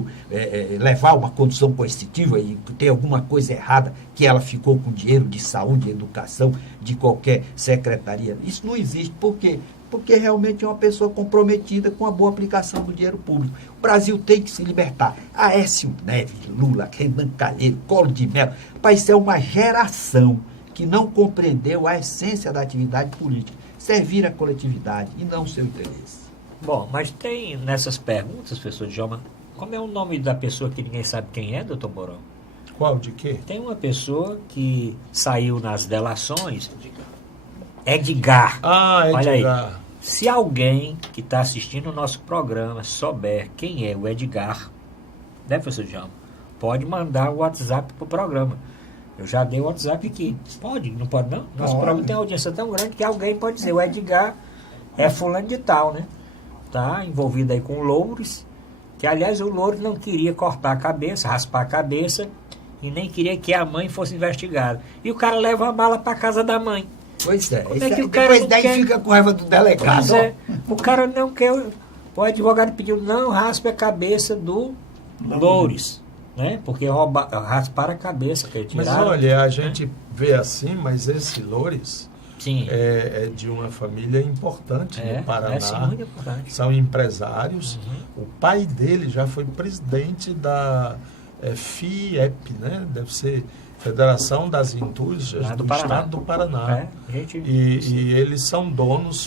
levar uma condução coercitiva e ter alguma coisa errada, que ela ficou com dinheiro de saúde, educação, de qualquer secretaria. Isso não existe. Por quê? Porque realmente é uma pessoa comprometida com a boa aplicação do dinheiro público. O Brasil tem que se libertar. Aécio Neves, Lula, Renan Calheiros, Collor de Mello. Mas isso é uma geração que não compreendeu a essência da atividade política. Servir a coletividade e não o seu interesse. Bom, mas tem nessas perguntas, professor Djalma, como é o nome da pessoa que ninguém sabe quem é, doutor Mourão? Qual, de quê? Tem uma pessoa que saiu nas delações, Edgar. Ah, Olha aí. Edgar. Se alguém que está assistindo o nosso programa souber quem é o Edgar, né, professor Djalma, pode mandar o WhatsApp para o programa. Eu já dei o WhatsApp aqui. Pode? Não pode não? Nosso programa tem uma audiência tão grande que alguém pode dizer, o Edgar é fulano de tal, né? Tá envolvido aí com o Loures, que aliás o Loures não queria cortar a cabeça, raspar a cabeça, e nem queria que a mãe fosse investigada. E o cara leva a bala para casa da mãe. Pois é. Como é que o cara depois não daí quer? fica com raiva do delegado. Pois é, o cara não quer. O advogado pediu, não raspe a cabeça do Loures, né? Porque raspar a cabeça, que Mas tiraram. olha, a gente vê assim, mas esse Loures Sim. é de uma família importante no Paraná. Sim, muito importante. São empresários. O pai dele já foi presidente da FIEP, né? Deve ser Federação das Indústrias do Estado do Paraná. E eles são donos,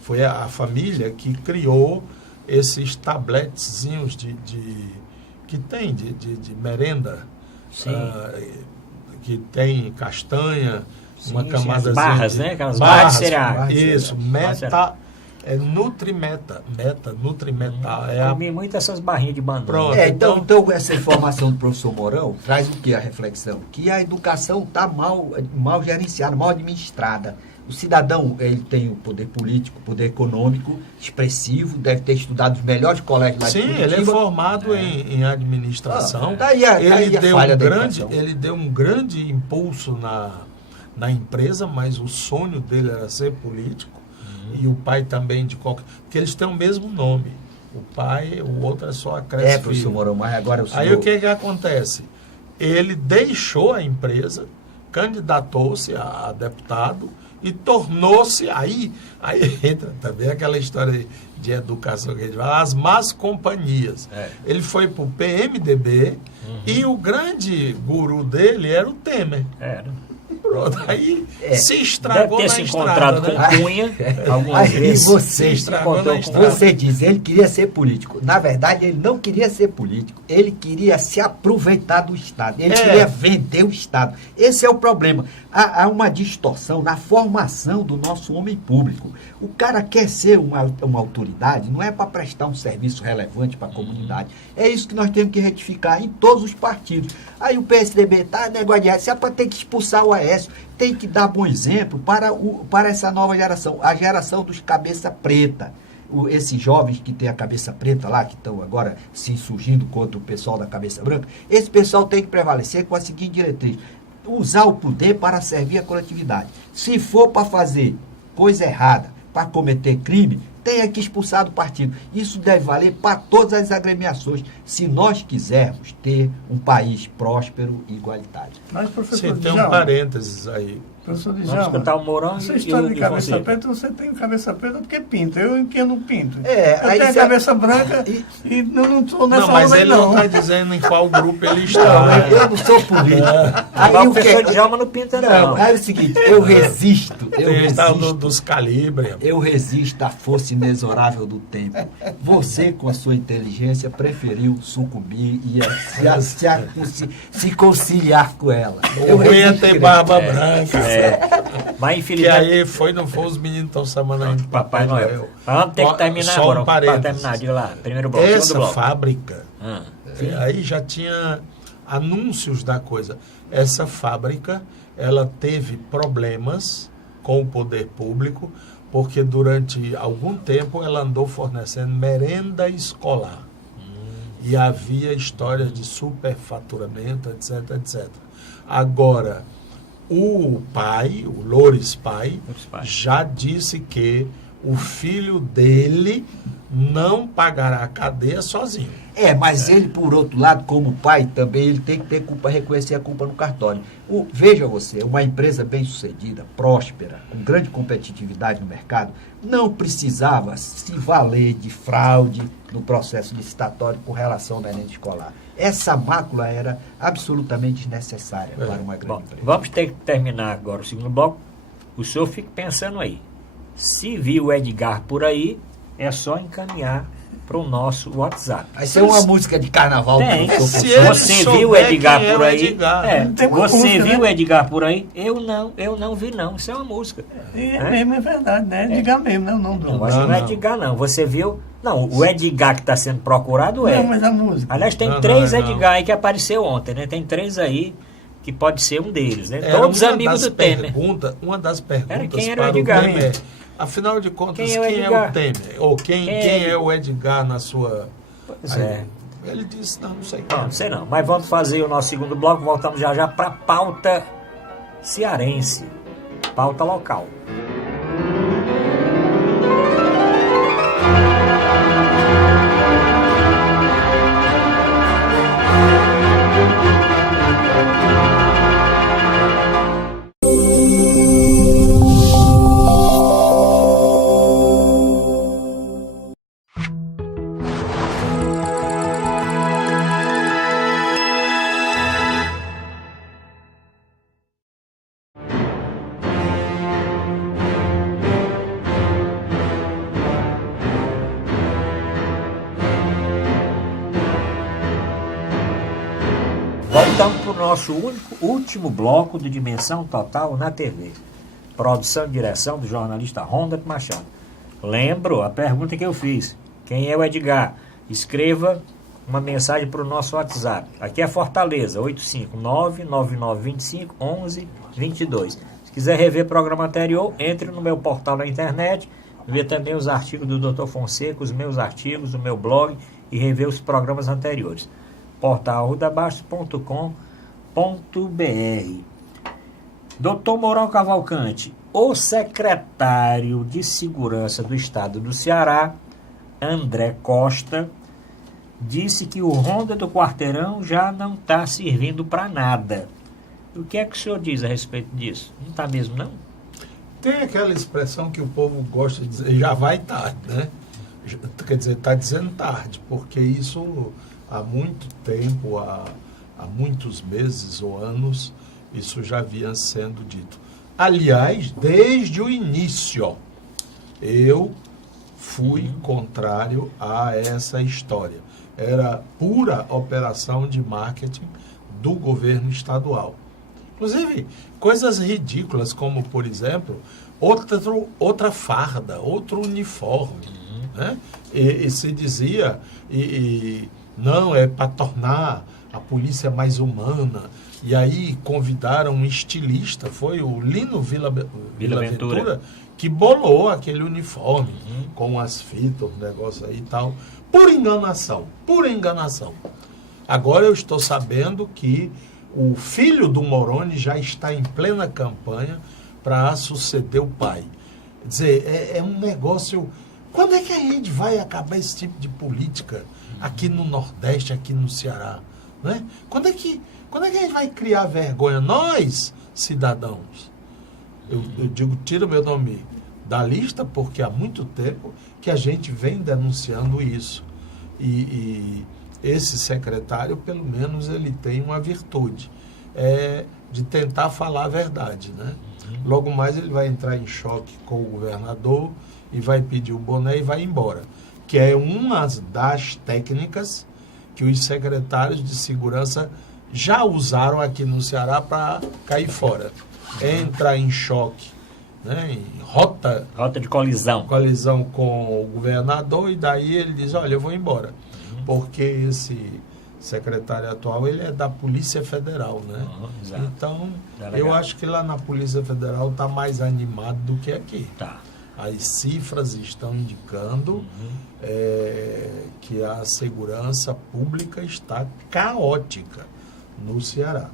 foi a família que criou esses tabletezinhos que tem de merenda, que tem castanha, uma camada as barras, né? Aquelas barras de cereal. Isso, Nutrimeta. Comi muito essas barrinhas de banana. Pronto, então essa informação do professor Mourão traz o que? A reflexão? Que a educação está mal gerenciada, mal administrada. O cidadão, ele tem o poder político, poder econômico expressivo, deve ter estudado os melhores colégios lá de Curitiba. Sim, ele é formado em administração. Ele deu um grande impulso na empresa, mas o sonho dele era ser político. E o pai também porque eles têm o mesmo nome. O pai, o outro é só acresce professor Mourão, mas agora o senhor... Aí o que acontece? Ele deixou a empresa, candidatou-se a deputado e tornou-se, aí entra também aquela história de educação que a gente fala, as más companhias. Ele foi para o PMDB e o grande guru dele era o Temer. Pronto, aí se estragou na estrada. Deve ter se encontrado com Cunha algumas vezes. Você diz, ele queria ser político. Na verdade, ele não queria ser político. Ele queria se aproveitar do Estado. Ele queria vender o Estado. Esse é o problema. Há uma distorção na formação do nosso homem público. O cara quer ser uma autoridade, não é para prestar um serviço relevante para a comunidade. É isso que nós temos que retificar em todos os partidos. Aí o PSDB está negócio de Aécio, é para ter que expulsar o Aécio, tem que dar bom exemplo para essa nova geração, a geração dos cabeça preta. Esses jovens que têm a cabeça preta lá, que estão agora se insurgindo contra o pessoal da cabeça branca, esse pessoal tem que prevalecer com a seguinte diretriz: usar o poder para servir a coletividade. Se for para fazer coisa errada, para cometer crime, tenha que expulsar do partido. Isso deve valer para todas as agremiações, se nós quisermos ter um país próspero e igualitário. Mas, professor, tem um parênteses aí. Professor Vamos escutar o Mourão essa história de cabeça preta, você tem cabeça preta porque pinta. Eu não pinto. Eu aí tenho a cabeça branca e não estou nessa onda. Mas ele não está dizendo em qual grupo ele está. Eu não sou político. Aí o professor Djalma não pinta, não. Aí é o seguinte, eu resisto. Dos calibres. Eu resisto à força inexorável do tempo. Você, com a sua inteligência, preferiu sucumbir e se conciliar com ela. Eu ia ter barba branca. Mas infelizmente. Que aí não foi os meninos estão chamando a gente Papai Noel. Vamos ter que terminar agora. Para terminar, diga lá. Primeiro bloco. Essa fábrica Aí já tinha anúncios da coisa. Essa fábrica, ela teve problemas com o poder público, porque durante algum tempo ela andou fornecendo merenda escolar. E havia histórias de superfaturamento, etc, etc. Agora, o pai, o Loures Pai, já disse que o filho dele não pagará a cadeia sozinho. Mas ele, por outro lado, como pai, também ele tem que ter culpa, reconhecer a culpa no cartório. Veja você, uma empresa bem-sucedida, próspera, com grande competitividade no mercado, não precisava se valer de fraude no processo licitatório com relação à merenda escolar. Essa mácula era absolutamente necessária para uma grande empresa. Vamos ter que terminar agora o segundo bloco. O senhor fica pensando aí. Se viu o Edgar por aí, é só encaminhar para o nosso WhatsApp. Vai ser uma música de carnaval. Tem. Se ele Você viu o Edgar quem é por o aí? Edgar. Tem uma Você música, viu o né? Edgar por aí? Eu não vi não. Isso é uma música. Mesmo, é verdade, né? Edgar mesmo, não, não, Não, mas não é Edgar não. Você viu? Não, o Edgar que está sendo procurado Não, mas a música. Aliás, tem Não, três não. Edgar aí que apareceu ontem, né? Tem 3 aí que pode ser um deles, né? Era Todos uma amigos das do Temer. Uma das perguntas Quem era o para o Edgar, Temer, hein? afinal de contas, Quem quem é o é Edgar? o Temer? Ou quem é o Edgar na sua... Pois Aí, é. Ele disse, não sei Não sei não, mas vamos fazer o nosso segundo bloco, voltamos já para a pauta cearense, pauta local. Voltamos para o nosso último bloco de Dimensão Total na TV. Produção e direção do jornalista Ronda Machado. Lembro a pergunta que eu fiz. Quem é o Edgar? Escreva uma mensagem para o nosso WhatsApp. Aqui é Fortaleza, 859-9925-1122. Se quiser rever o programa anterior, entre no meu portal na internet, ver também os artigos do Dr. Fonseca, os meus artigos, o meu blog e rever os programas anteriores. Portal arrudabaixo.com.br. Dr. Mourão Cavalcante, o secretário de Segurança do Estado do Ceará, André Costa, disse que o Ronda do Quarteirão já não está servindo para nada. O que é que o senhor diz a respeito disso? Não está mesmo, não? Tem aquela expressão que o povo gosta de dizer, já vai tarde, né? Quer dizer, está dizendo tarde, porque isso há muito tempo, há muitos meses ou anos, isso já vinha sendo dito. Aliás, desde o início, eu fui contrário a essa história. Era pura operação de marketing do governo estadual. Inclusive, coisas ridículas, como, por exemplo, outra farda, outro uniforme. Né? E se dizia, não, é para tornar a polícia mais humana. E aí convidaram um estilista, foi o Lino Villaventura, que bolou aquele uniforme com as fitas, um negócio aí e tal, por enganação. Agora eu estou sabendo que o filho do Moroni já está em plena campanha para suceder o pai. Quer dizer, é um negócio... Quando é que a gente vai acabar esse tipo de política aqui no Nordeste, aqui no Ceará? Né? Quando é que a gente vai criar vergonha? Nós, cidadãos. Eu digo, tira o meu nome da lista, porque há muito tempo que a gente vem denunciando isso. E esse secretário, pelo menos, ele tem uma virtude, de tentar falar a verdade. Né? Logo mais ele vai entrar em choque com o governador e vai pedir o boné e vai embora. Que é uma das técnicas que os secretários de segurança já usaram aqui no Ceará para cair fora. Entra em choque, né, em rota de colisão com o governador, e daí ele diz, olha, eu vou embora. Porque esse secretário atual, ele é da Polícia Federal, né? Exato. Então, Delegado. eu acho que lá na Polícia Federal está mais animado do que aqui. Tá. As cifras estão indicando que a segurança pública está caótica no Ceará.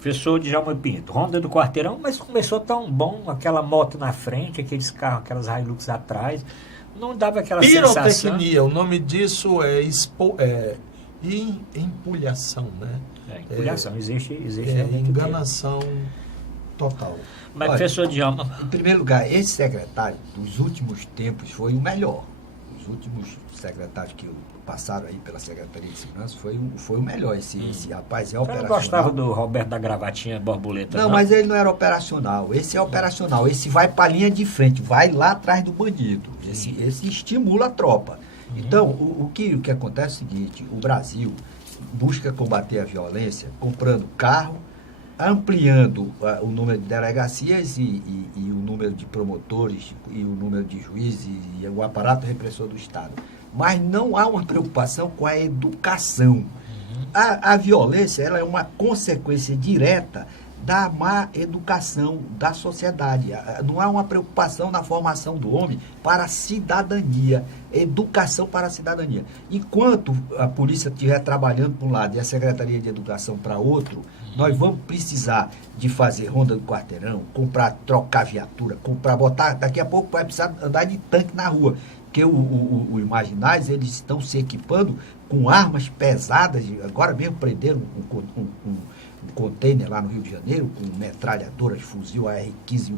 Professor Djalma Pinto, Ronda do Quarteirão, mas começou tão bom, aquela moto na frente, aqueles carros, aquelas Hilux atrás, não dava aquela sensação... Pirotecnia, o nome disso é empulhação, né? Empulhação, existe realmente enganação total. Mas, Olha, professor Djalma... Em primeiro lugar, esse secretário dos últimos tempos foi o melhor. Os últimos secretários que passaram aí pela Secretaria de Segurança foi o melhor. Esse rapaz é Eu não operacional. gostava do Roberto da gravatinha borboleta, Não, mas ele não era operacional. Esse é operacional. Esse vai para a linha de frente, vai lá atrás do bandido. Esse estimula a tropa. Então, o que acontece é o seguinte: o Brasil busca combater a violência comprando carro, ampliando o número de delegacias e o número de promotores e o número de juízes e o aparato repressor do Estado. Mas não há uma preocupação com a educação. A violência ela é uma consequência direta da má educação da sociedade. Não há uma preocupação na formação do homem para a cidadania, educação para a cidadania. Enquanto a polícia estiver trabalhando para um lado e a Secretaria de Educação para outro, nós vamos precisar de fazer ronda do quarteirão, trocar viatura, botar, daqui a pouco vai precisar andar de tanque na rua, porque os marginais, eles estão se equipando com armas pesadas. Agora mesmo prenderam um container lá no Rio de Janeiro, com metralhadoras, fuzil AR-15,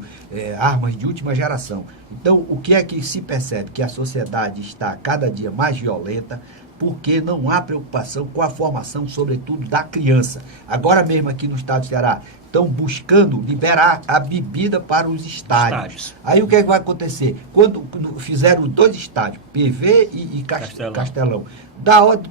armas de última geração. Então, o que é que se percebe? Que a sociedade está cada dia mais violenta, porque não há preocupação com a formação, sobretudo, da criança. Agora mesmo aqui no estado do Ceará, estão buscando liberar a bebida para os estádios. Aí o que é que vai acontecer? Quando fizeram os 2 estádios, PV e Castelão,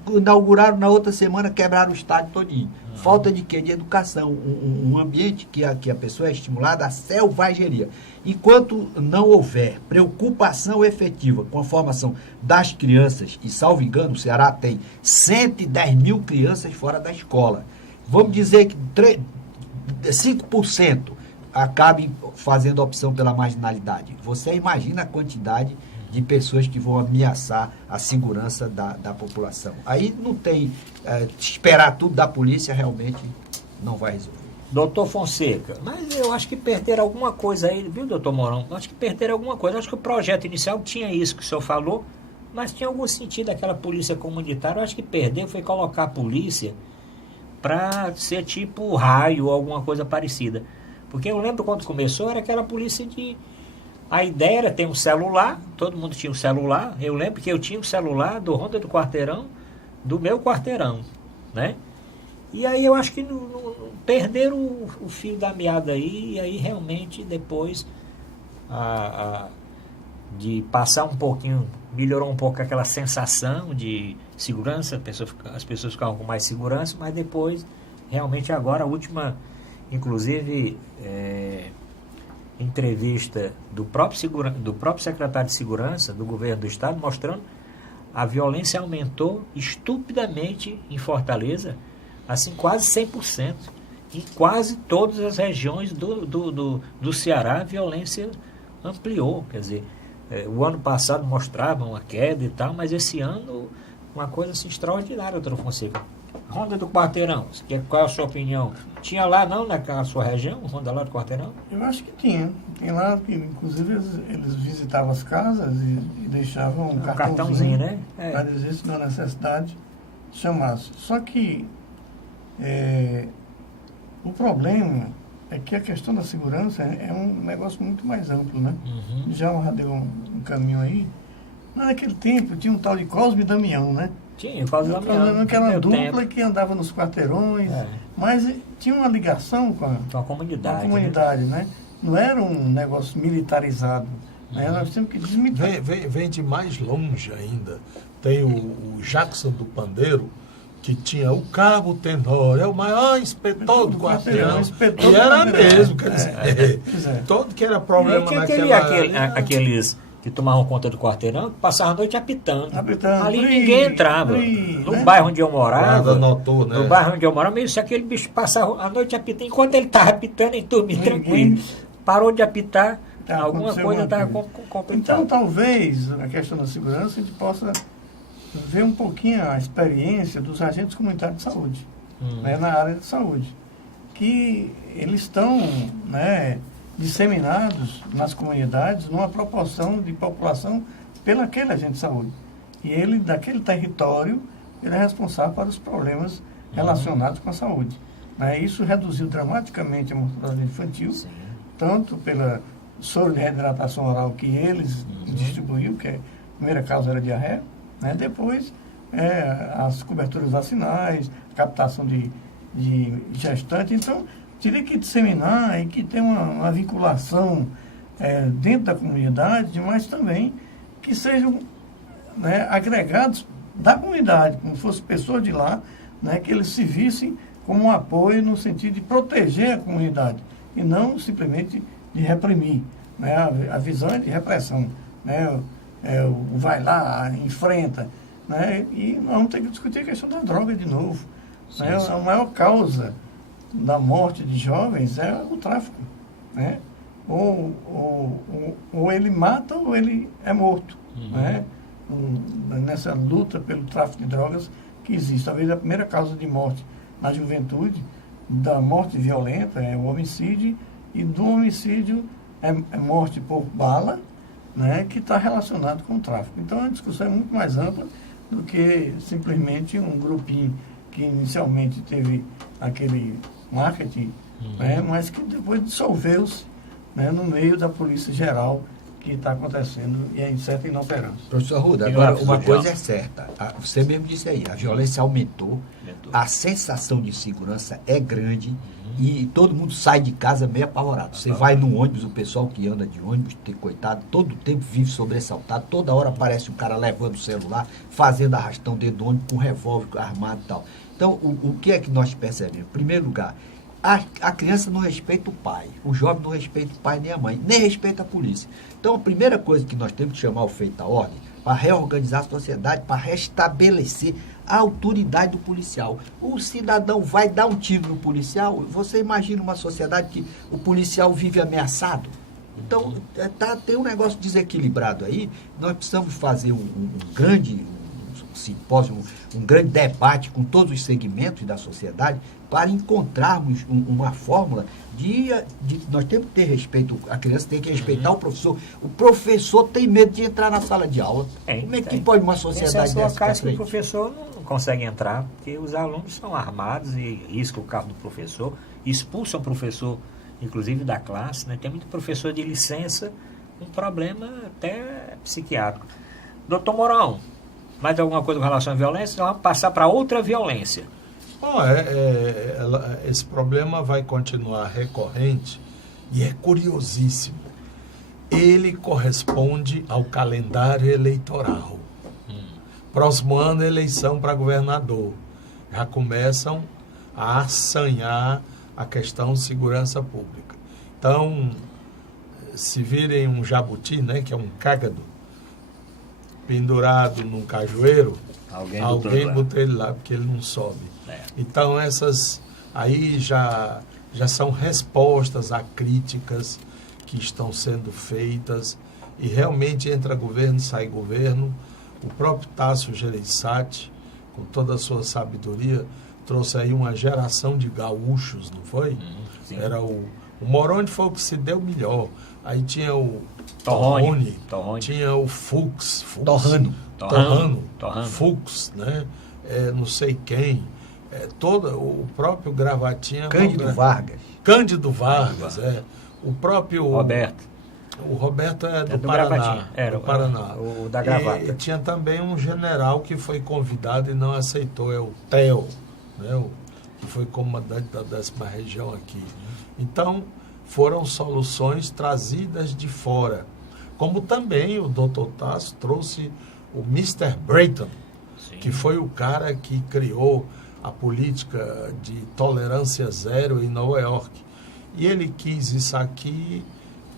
inauguraram na outra semana, quebraram o estádio todinho. Falta de quê? De educação. Um ambiente que a pessoa é estimulada à selvageria. Enquanto não houver preocupação efetiva com a formação das crianças, e salvo engano, o Ceará tem 110 mil crianças fora da escola. Vamos dizer que 5% acabem fazendo a opção pela marginalidade. Você imagina a quantidade de pessoas que vão ameaçar a segurança da população. Aí não tem... esperar tudo da polícia realmente não vai resolver. Doutor Fonseca, mas eu acho que perderam alguma coisa aí, viu, doutor Mourão? Eu acho que perderam alguma coisa. Eu acho que o projeto inicial tinha isso que o senhor falou, mas tinha algum sentido aquela polícia comunitária. Eu acho que perdeu foi colocar a polícia para ser tipo raio ou alguma coisa parecida. Porque eu lembro quando começou, era aquela polícia de... A ideia era ter um celular, todo mundo tinha um celular. Eu lembro que eu tinha um celular do Ronda do Quarteirão, do meu quarteirão, né? E aí eu acho que perderam o fio da meada aí, e aí realmente depois de passar um pouquinho, melhorou um pouco aquela sensação de segurança, as pessoas ficavam com mais segurança, mas depois, realmente agora, a última, inclusive, entrevista do próprio secretário de Segurança do governo do estado, mostrando a violência aumentou estupidamente em Fortaleza, assim, quase 100%. Em quase todas as regiões do Ceará, a violência ampliou. Quer dizer, o ano passado mostrava uma queda e tal, mas esse ano, uma coisa assim, extraordinária, doutor Fonseca. Ronda do Quarteirão, qual é a sua opinião? Tinha lá, não, na sua região, Ronda lá do Quarteirão? Eu acho que tinha. Tem lá, que inclusive eles visitavam as casas e deixavam um cartãozinho, né? Para dizer se não há necessidade, chamasse. Só que o problema é que a questão da segurança é um negócio muito mais amplo, né? Já deu um caminho aí. Naquele tempo tinha um tal de Cosme e Damião, né? Tinha, Cosme e Damião. Falando que era uma dupla que andava nos quarteirões, mas tinha uma ligação com a comunidade, né? Não era um negócio militarizado. Né? Nós temos que desmilitarizar. Vem de mais longe ainda. Tem o Jackson do Pandeiro, que tinha o Cabo Tenório, é o maior inspetor do quarteirão. E era mesmo, quer dizer, todo que era problema tinha naquela... aqueles que tomavam conta do quarteirão, que passavam a noite apitando. Ali Bri, ninguém entrava. Bri, No né? bairro onde eu morava, Nada notou, né? no bairro onde eu morava, mesmo se aquele bicho passava a noite apitando, enquanto ele estava apitando, ele dormia Ninguém- tranquilo. Parou de apitar, Tá, alguma aconteceu coisa alguma estava coisa. complicada. Então, talvez, a questão da segurança, a gente possa ver um pouquinho a experiência dos agentes comunitários de saúde, né, na área de saúde, que eles estão, né, disseminados nas comunidades numa proporção de população pelo aquele agente de saúde. E ele, daquele território, ele é responsável para os problemas relacionados com a saúde. Né? Isso reduziu dramaticamente a mortalidade infantil, Sim. tanto pela soro de reidratação oral que eles distribuíam, que a primeira causa era diarreia, né? Depois as coberturas vacinais, captação de gestante. Então, teria que disseminar e que ter uma vinculação dentro da comunidade, mas também que sejam, né, agregados da comunidade, como fosse pessoas de lá, né, que eles se vissem como um apoio no sentido de proteger a comunidade e não simplesmente de reprimir. Né? A visão é de repressão. Né? O vai lá, enfrenta. Né? E nós vamos ter que discutir a questão da droga de novo. Sim, Né? sim. A maior causa da morte de jovens é o tráfico. Né? Ou ele mata ou ele é morto. Né? Nessa luta pelo tráfico de drogas que existe. Talvez a primeira causa de morte na juventude, da morte violenta, é o homicídio, e do homicídio é morte por bala, né, que está relacionado com o tráfico. Então a discussão é muito mais ampla do que simplesmente um grupinho que inicialmente teve aquele marketing, né, mas que depois dissolveu-se, né, no meio da Polícia Geral, que está acontecendo e é incerta e inoperante. Professor Arruda, E agora lá, uma professor coisa é certa. Você mesmo disse aí, a violência aumentou, Aumentou. a sensação de segurança é grande e todo mundo sai de casa meio apavorado. Você vai no ônibus, o pessoal que anda de ônibus, coitado, todo tempo vive sobressaltado, toda hora aparece um cara levando o celular, fazendo arrastão dentro do ônibus com revólver armado e tal. Então, o que é que nós percebemos? Em primeiro lugar, a criança não respeita o pai, o jovem não respeita o pai nem a mãe, nem respeita a polícia. Então, a primeira coisa que nós temos que chamar o feito à ordem, para reorganizar a sociedade, para restabelecer a autoridade do policial. O cidadão vai dar um tiro no policial, você imagina uma sociedade que o policial vive ameaçado? Então, tem um negócio desequilibrado aí, nós precisamos fazer um grande simpósio, um grande debate com todos os segmentos da sociedade para encontrarmos uma fórmula de nós temos que ter respeito, a criança tem que respeitar o professor tem medo de entrar na sala de aula. Como é que pode uma sociedade Tem dessa pra locais que o frente? professor não consegue entrar, porque os alunos são armados e riscam o carro do professor, expulsam o professor, inclusive da classe, né? Tem muito professor de licença, um problema até psiquiátrico. Doutor Mourão, mais alguma coisa com relação à violência? Vamos passar para outra violência. Bom, esse problema vai continuar recorrente e é curiosíssimo. Ele corresponde ao calendário eleitoral. Próximo ano, eleição para governador. Já começam a assanhar a questão de segurança pública. Então, se virem um jabuti, né, que é um cágado, pendurado num cajueiro, alguém botou ele lá, porque ele não sobe. Então, essas aí já são respostas a críticas que estão sendo feitas, e realmente entra governo, sai governo. O próprio Tasso Gereissati, com toda a sua sabedoria, trouxe aí uma geração de gaúchos, não foi? Sim. Era o Moroni foi o que se deu melhor. Aí tinha o Torrone. Tinha o Fux. Torrano. Fux, né? Não sei quem. O próprio Gravatinha. Cândido Vargas, o próprio... Roberto. O Roberto é do Paraná. Do Paraná. O da gravata. E tinha também um general que foi convidado e não aceitou, é o Theo, né? Que foi comandante da 10ª região aqui. Então, foram soluções trazidas de fora. Como também o Dr. Tasso trouxe o Mr. Brayton, que foi o cara que criou a política de tolerância zero em Nova York. E ele quis isso aqui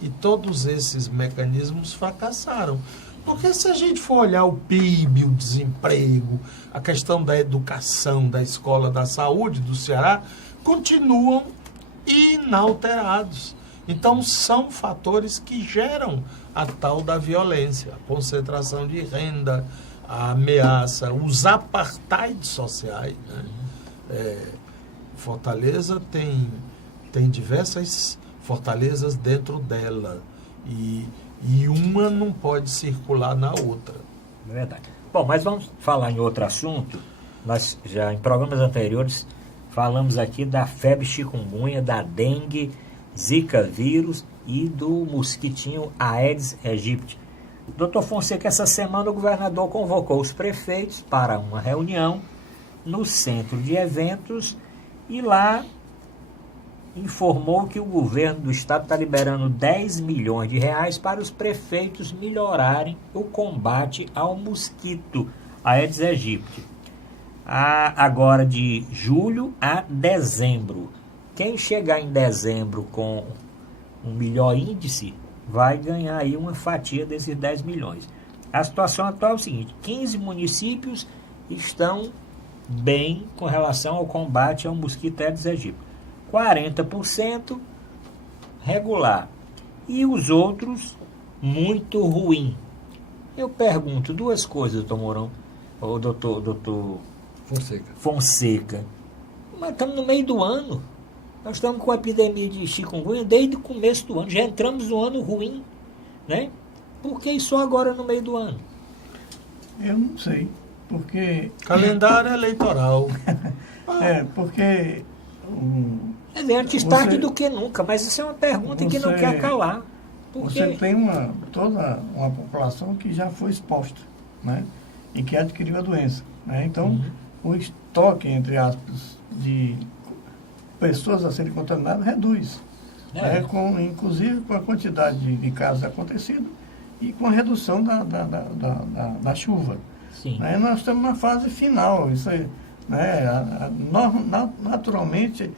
E todos esses mecanismos fracassaram. Porque se a gente for olhar o PIB, o desemprego, a questão da educação, da escola, da saúde do Ceará, continuam inalterados. Então, são fatores que geram a tal da violência, a concentração de renda, a ameaça, os apartheids sociais. Né? Fortaleza tem diversas fortalezas dentro dela e uma não pode circular na outra. É verdade. Bom, mas vamos falar em outro assunto. Nós já em programas anteriores falamos aqui da febre chikungunya, da dengue, zika vírus e do mosquitinho Aedes aegypti. Doutor Fonseca, essa semana o governador convocou os prefeitos para uma reunião no centro de eventos e lá informou que o governo do estado está liberando 10 milhões de reais para os prefeitos melhorarem o combate ao mosquito Aedes aegypti. Agora de julho a dezembro. Quem chegar em dezembro com um melhor índice vai ganhar aí uma fatia desses 10 milhões. A situação atual é o seguinte: 15 municípios estão bem com relação ao combate ao mosquito Aedes aegypti. 40% regular. E os outros, muito ruim. Eu pergunto duas coisas, doutor Mourão, ou doutor Fonseca. Mas estamos no meio do ano. Nós estamos com a epidemia de chikungunya desde o começo do ano. Já entramos no ano ruim, né? Por que só agora no meio do ano? Eu não sei, porque... Calendário eleitoral. Porque... É antes tarde do que nunca, mas isso é uma pergunta que não quer calar. Você tem toda uma população que já foi exposta, né? E que adquiriu a doença, né? Então, o estoque, entre aspas, de pessoas a serem contaminadas reduz. Né? Inclusive com a quantidade de casos acontecidos e com a redução da chuva. Sim. Né? Nós estamos na fase final. Isso aí, né? Naturalmente,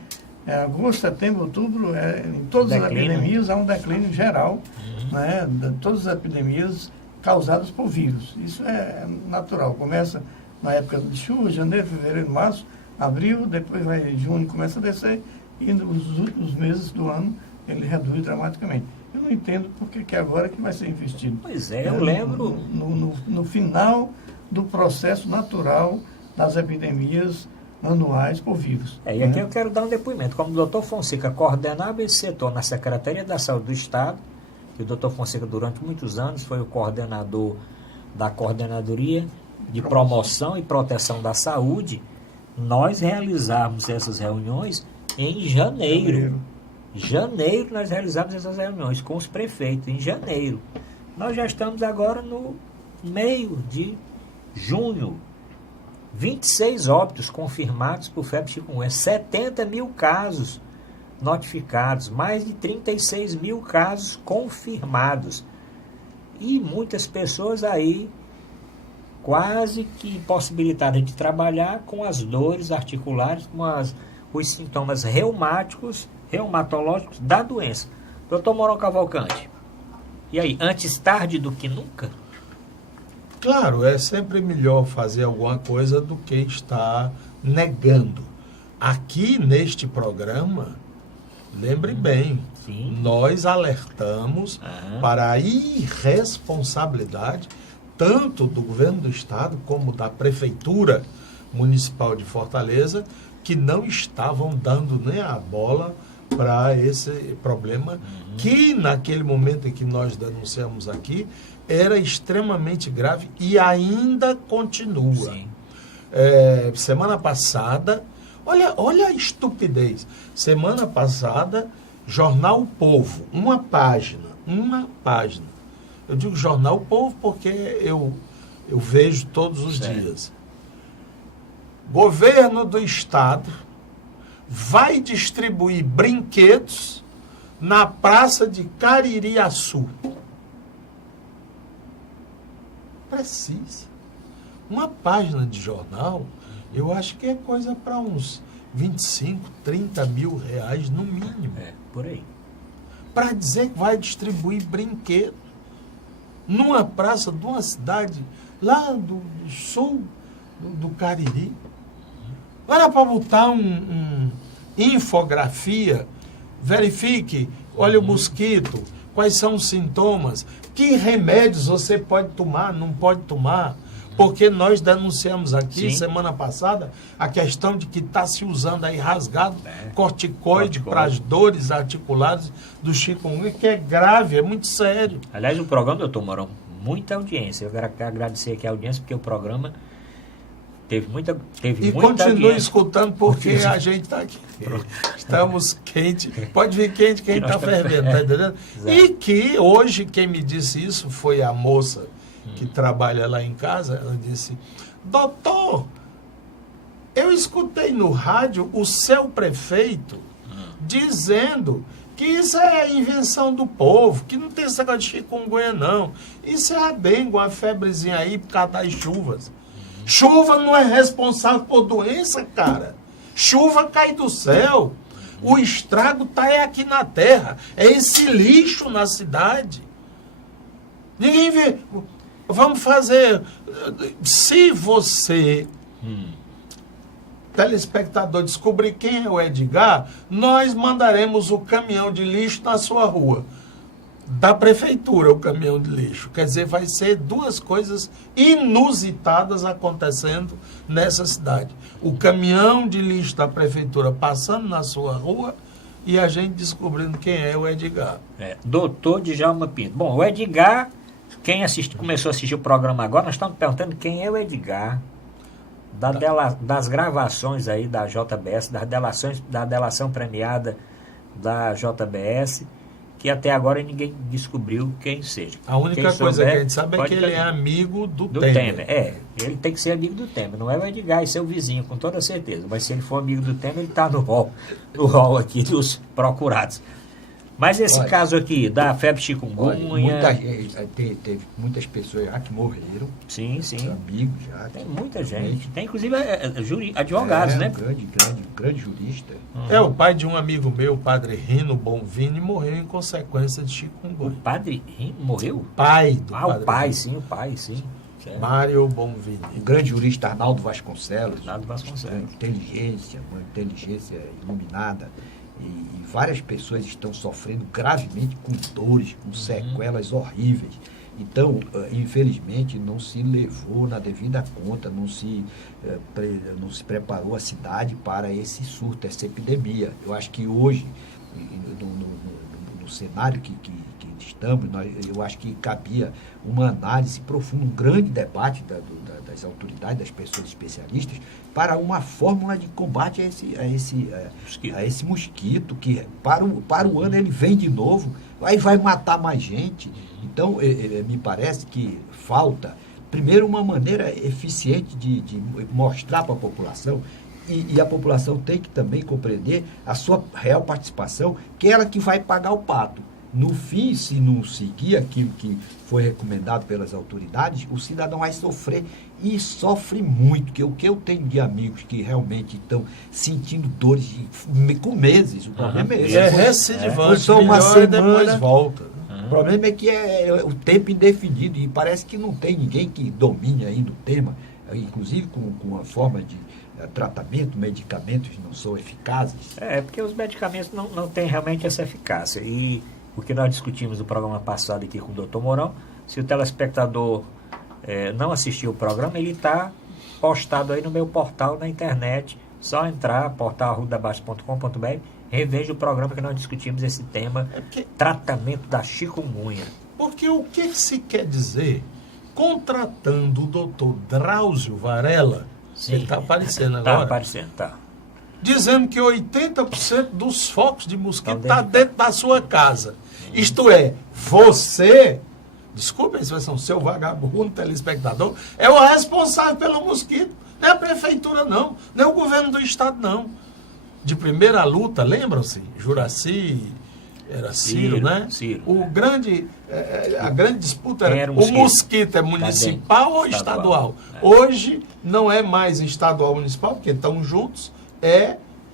agosto, setembro, outubro, em todas as epidemias há um declínio geral, né? De todas as epidemias causadas por vírus. Isso é natural. Começa na época de chuva, janeiro, fevereiro, março, abril, depois vai junho, começa a descer, e nos últimos meses do ano ele reduz dramaticamente. Eu não entendo porque que agora que vai ser investido. Pois é, eu lembro... No final do processo natural das epidemias anuais por vírus. E aqui eu quero dar um depoimento. Como o doutor Fonseca coordenava esse setor na Secretaria da Saúde do Estado, e o doutor Fonseca durante muitos anos foi o coordenador da Coordenadoria de Promoção e Proteção da Saúde, nós realizamos essas reuniões em janeiro. Janeiro nós realizamos essas reuniões com os prefeitos, em janeiro. Nós já estamos agora no meio de junho. 26 óbitos confirmados por febre chikungunya, 70 mil casos notificados, mais de 36 mil casos confirmados. E muitas pessoas aí quase que impossibilitadas de trabalhar com as dores articulares, com os sintomas reumatológicos da doença. Doutor Mourão Cavalcante, e aí, antes tarde do que nunca? Claro, é sempre melhor fazer alguma coisa do que estar negando. Aqui neste programa, lembre bem, nós alertamos para a irresponsabilidade tanto do governo do estado como da prefeitura municipal de Fortaleza, que não estavam dando nem a bola para esse problema, que naquele momento em que nós denunciamos aqui, era extremamente grave e ainda continua. Semana passada, olha a estupidez. Semana passada, Jornal O Povo, uma página. Eu digo Jornal O Povo porque eu vejo todos os dias. Governo do estado vai distribuir brinquedos na praça de Caririaçu. Precisa. Uma página de jornal, eu acho que é coisa para uns 25, 30 mil reais no mínimo. Por aí. para dizer que vai distribuir brinquedos numa praça de uma cidade lá do sul do Cariri. Não era para botar infografia, verifique, olha o mosquito, quais são os sintomas, que remédios você pode tomar, não pode tomar, porque nós denunciamos aqui, semana passada, a questão de que está se usando aí rasgado corticoide para as dores articulares do chikungunya, que é grave, é muito sério. Aliás, o programa, doutor Mourão, muita audiência. Eu quero agradecer aqui a audiência, porque o programa teve muita e muita continue audiência. Escutando, porque a gente está aqui. Estamos quente. Pode vir quente, quem está fervendo, tá entendendo? E que hoje, quem me disse isso foi a moça que trabalha lá em casa. Ela disse: doutor, eu escutei no rádio o seu prefeito dizendo que isso é invenção do povo, que não tem esse negócio de chikungunya, não. Isso é a dengue, uma febrezinha aí por causa das chuvas. Chuva não é responsável por doença, cara. Chuva cai do céu. O estrago está aqui na terra. É esse lixo na cidade. Ninguém vê. Vamos fazer. Se você, telespectador, descobrir quem é o Edgar, nós mandaremos o caminhão de lixo na sua rua. Da prefeitura, o caminhão de lixo. Quer dizer, vai ser duas coisas inusitadas acontecendo nessa cidade. O caminhão de lixo da prefeitura passando na sua rua e a gente descobrindo quem é o Edgar. Doutor Djalma Pinto. Bom, o Edgar, quem começou a assistir o programa agora, nós estamos perguntando quem é o Edgar. Das gravações aí da JBS, da delação premiada da JBS, que até agora ninguém descobriu quem seja. A única coisa que a gente sabe é que ele é amigo do Temer. Ele tem que ser amigo do Temer, não é o Edgar, é seu vizinho, com toda certeza. Mas se ele for amigo do Temer, ele está no rol aqui dos procurados. Mas esse caso aqui, da febre chikungunya... Teve muitas pessoas já que morreram. Sim. Amigos já. Tem muita gente. Tem inclusive advogados, né? Grande jurista. O pai de um amigo meu, o padre Rino Bonvini, morreu em consequência de chikungunya. O padre Rino morreu? O pai do padre o pai, Rino. sim, o pai, sim. Certo. Mário Bonvini. O grande jurista Arnaldo Vasconcelos. Uma inteligência iluminada. E várias pessoas estão sofrendo gravemente com dores, com sequelas horríveis. Então, infelizmente, não se levou na devida conta, não se preparou a cidade para esse surto, essa epidemia. Eu acho que hoje, no cenário que estamos, eu acho que cabia uma análise profunda, um grande debate das autoridades, das pessoas especialistas, para uma fórmula de combate a esse mosquito, que para o ano ele vem de novo, aí vai matar mais gente. Então, me parece que falta, primeiro, uma maneira eficiente de mostrar para a população, e a população tem que também compreender a sua real participação, que é ela que vai pagar o pato. No fim, se não seguir aquilo que foi recomendado pelas autoridades, o cidadão vai sofrer, e sofre muito, que o que eu tenho de amigos que realmente estão sentindo dores com meses. O problema é esse. É recidivante, só uma semana, depois volta. O problema é que é o tempo indefinido, e parece que não tem ninguém que domine ainda o tema, inclusive com a forma de tratamento, medicamentos não são eficazes. Porque os medicamentos não têm realmente essa eficácia. E o que nós discutimos no programa passado aqui com o doutor Mourão, se o telespectador não assistiu o programa, ele está postado aí no meu portal na internet. Só entrar, portal@arrudabaixo.com.br, reveja o programa que nós discutimos esse tema, tratamento da chikungunya. Porque o que se quer dizer? Contratando o doutor Drauzio Varela, Sim. ele está aparecendo agora. Está aparecendo, tá. Dizendo que 80% dos focos de mosquito está dentro da sua casa. Isto é, você, desculpe a expressão, seu vagabundo telespectador, é o responsável pelo mosquito. Não é a prefeitura, não. Não é o governo do estado, não. De primeira luta, lembram-se? Juraci, era Ciro, né? Ciro. A grande disputa era o mosquito é municipal ou estadual? Hoje não é mais estadual ou municipal, porque estão juntos.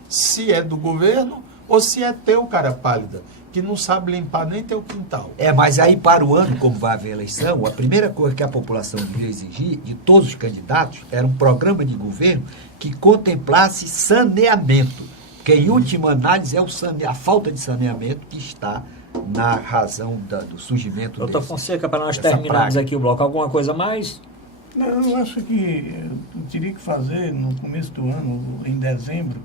Se é do governo ou se é teu, cara pálida. que não sabe limpar nem teu quintal. Mas aí para o ano, como vai haver eleição, a primeira coisa que a população devia exigir de todos os candidatos era um programa de governo que contemplasse saneamento, porque em última análise é a falta de saneamento que está na razão do surgimento Doutor Fonseca, para nós dessa terminarmos praga. aqui o bloco, alguma coisa mais? Não, eu acho que eu teria que fazer no começo do ano, em dezembro,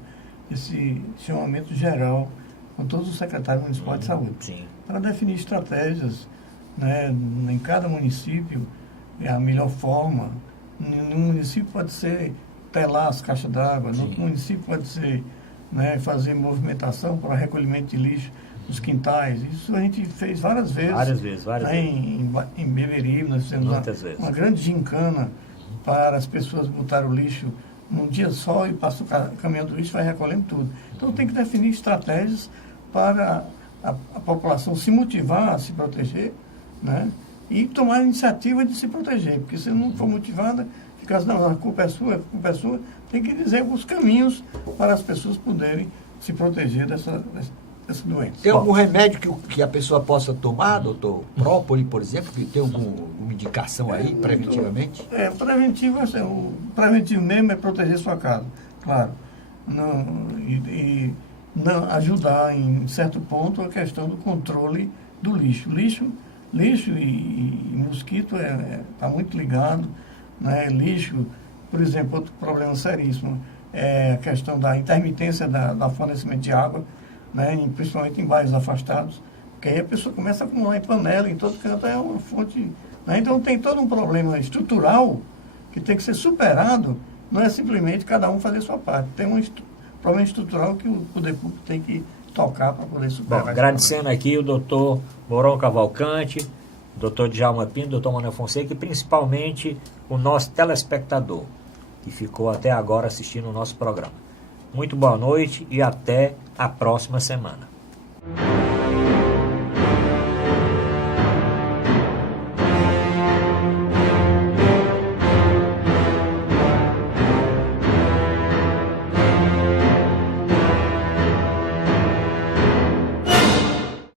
esse chamamento geral com todos os secretários municipais de saúde, Sim. para definir estratégias, né, em cada município, a melhor forma. No município pode ser telar as caixas d'água, no outro município pode ser, né, fazer movimentação para recolhimento de lixo nos quintais. Isso a gente fez várias vezes. Várias vezes. Em Beberibe, nós fizemos uma grande gincana para as pessoas botarem o lixo num dia só e passa o caminhão do lixo, vai recolhendo tudo. Então tem que definir estratégias para a população se motivar a se proteger, né? E tomar a iniciativa de se proteger, porque se não for motivada, fica assim, não, a culpa é sua, tem que dizer os caminhos para as pessoas poderem se proteger dessa doença. Tem algum remédio que a pessoa possa tomar, doutor? Própolis, por exemplo, que tem alguma indicação aí, preventivamente? O preventivo mesmo é proteger sua casa, claro. Não ajudar, em certo ponto, a questão do controle do lixo. Lixo e mosquito está muito ligado, né? Lixo, por exemplo, outro problema seríssimo é a questão da intermitência da fornecimento de água, né? Principalmente em bairros afastados, porque aí a pessoa começa a acumular em panela, em todo canto é uma fonte, né? Então tem todo um problema estrutural que tem que ser superado, não é simplesmente cada um fazer sua parte, tem um problema estrutural que o poder público tem que tocar para poder superar. Bom, agradecendo aqui o doutor Mourão Cavalcante, doutor Djalma Pinto, doutor Manuel Fonseca e principalmente o nosso telespectador, que ficou até agora assistindo o nosso programa. Muito boa noite e até a próxima semana.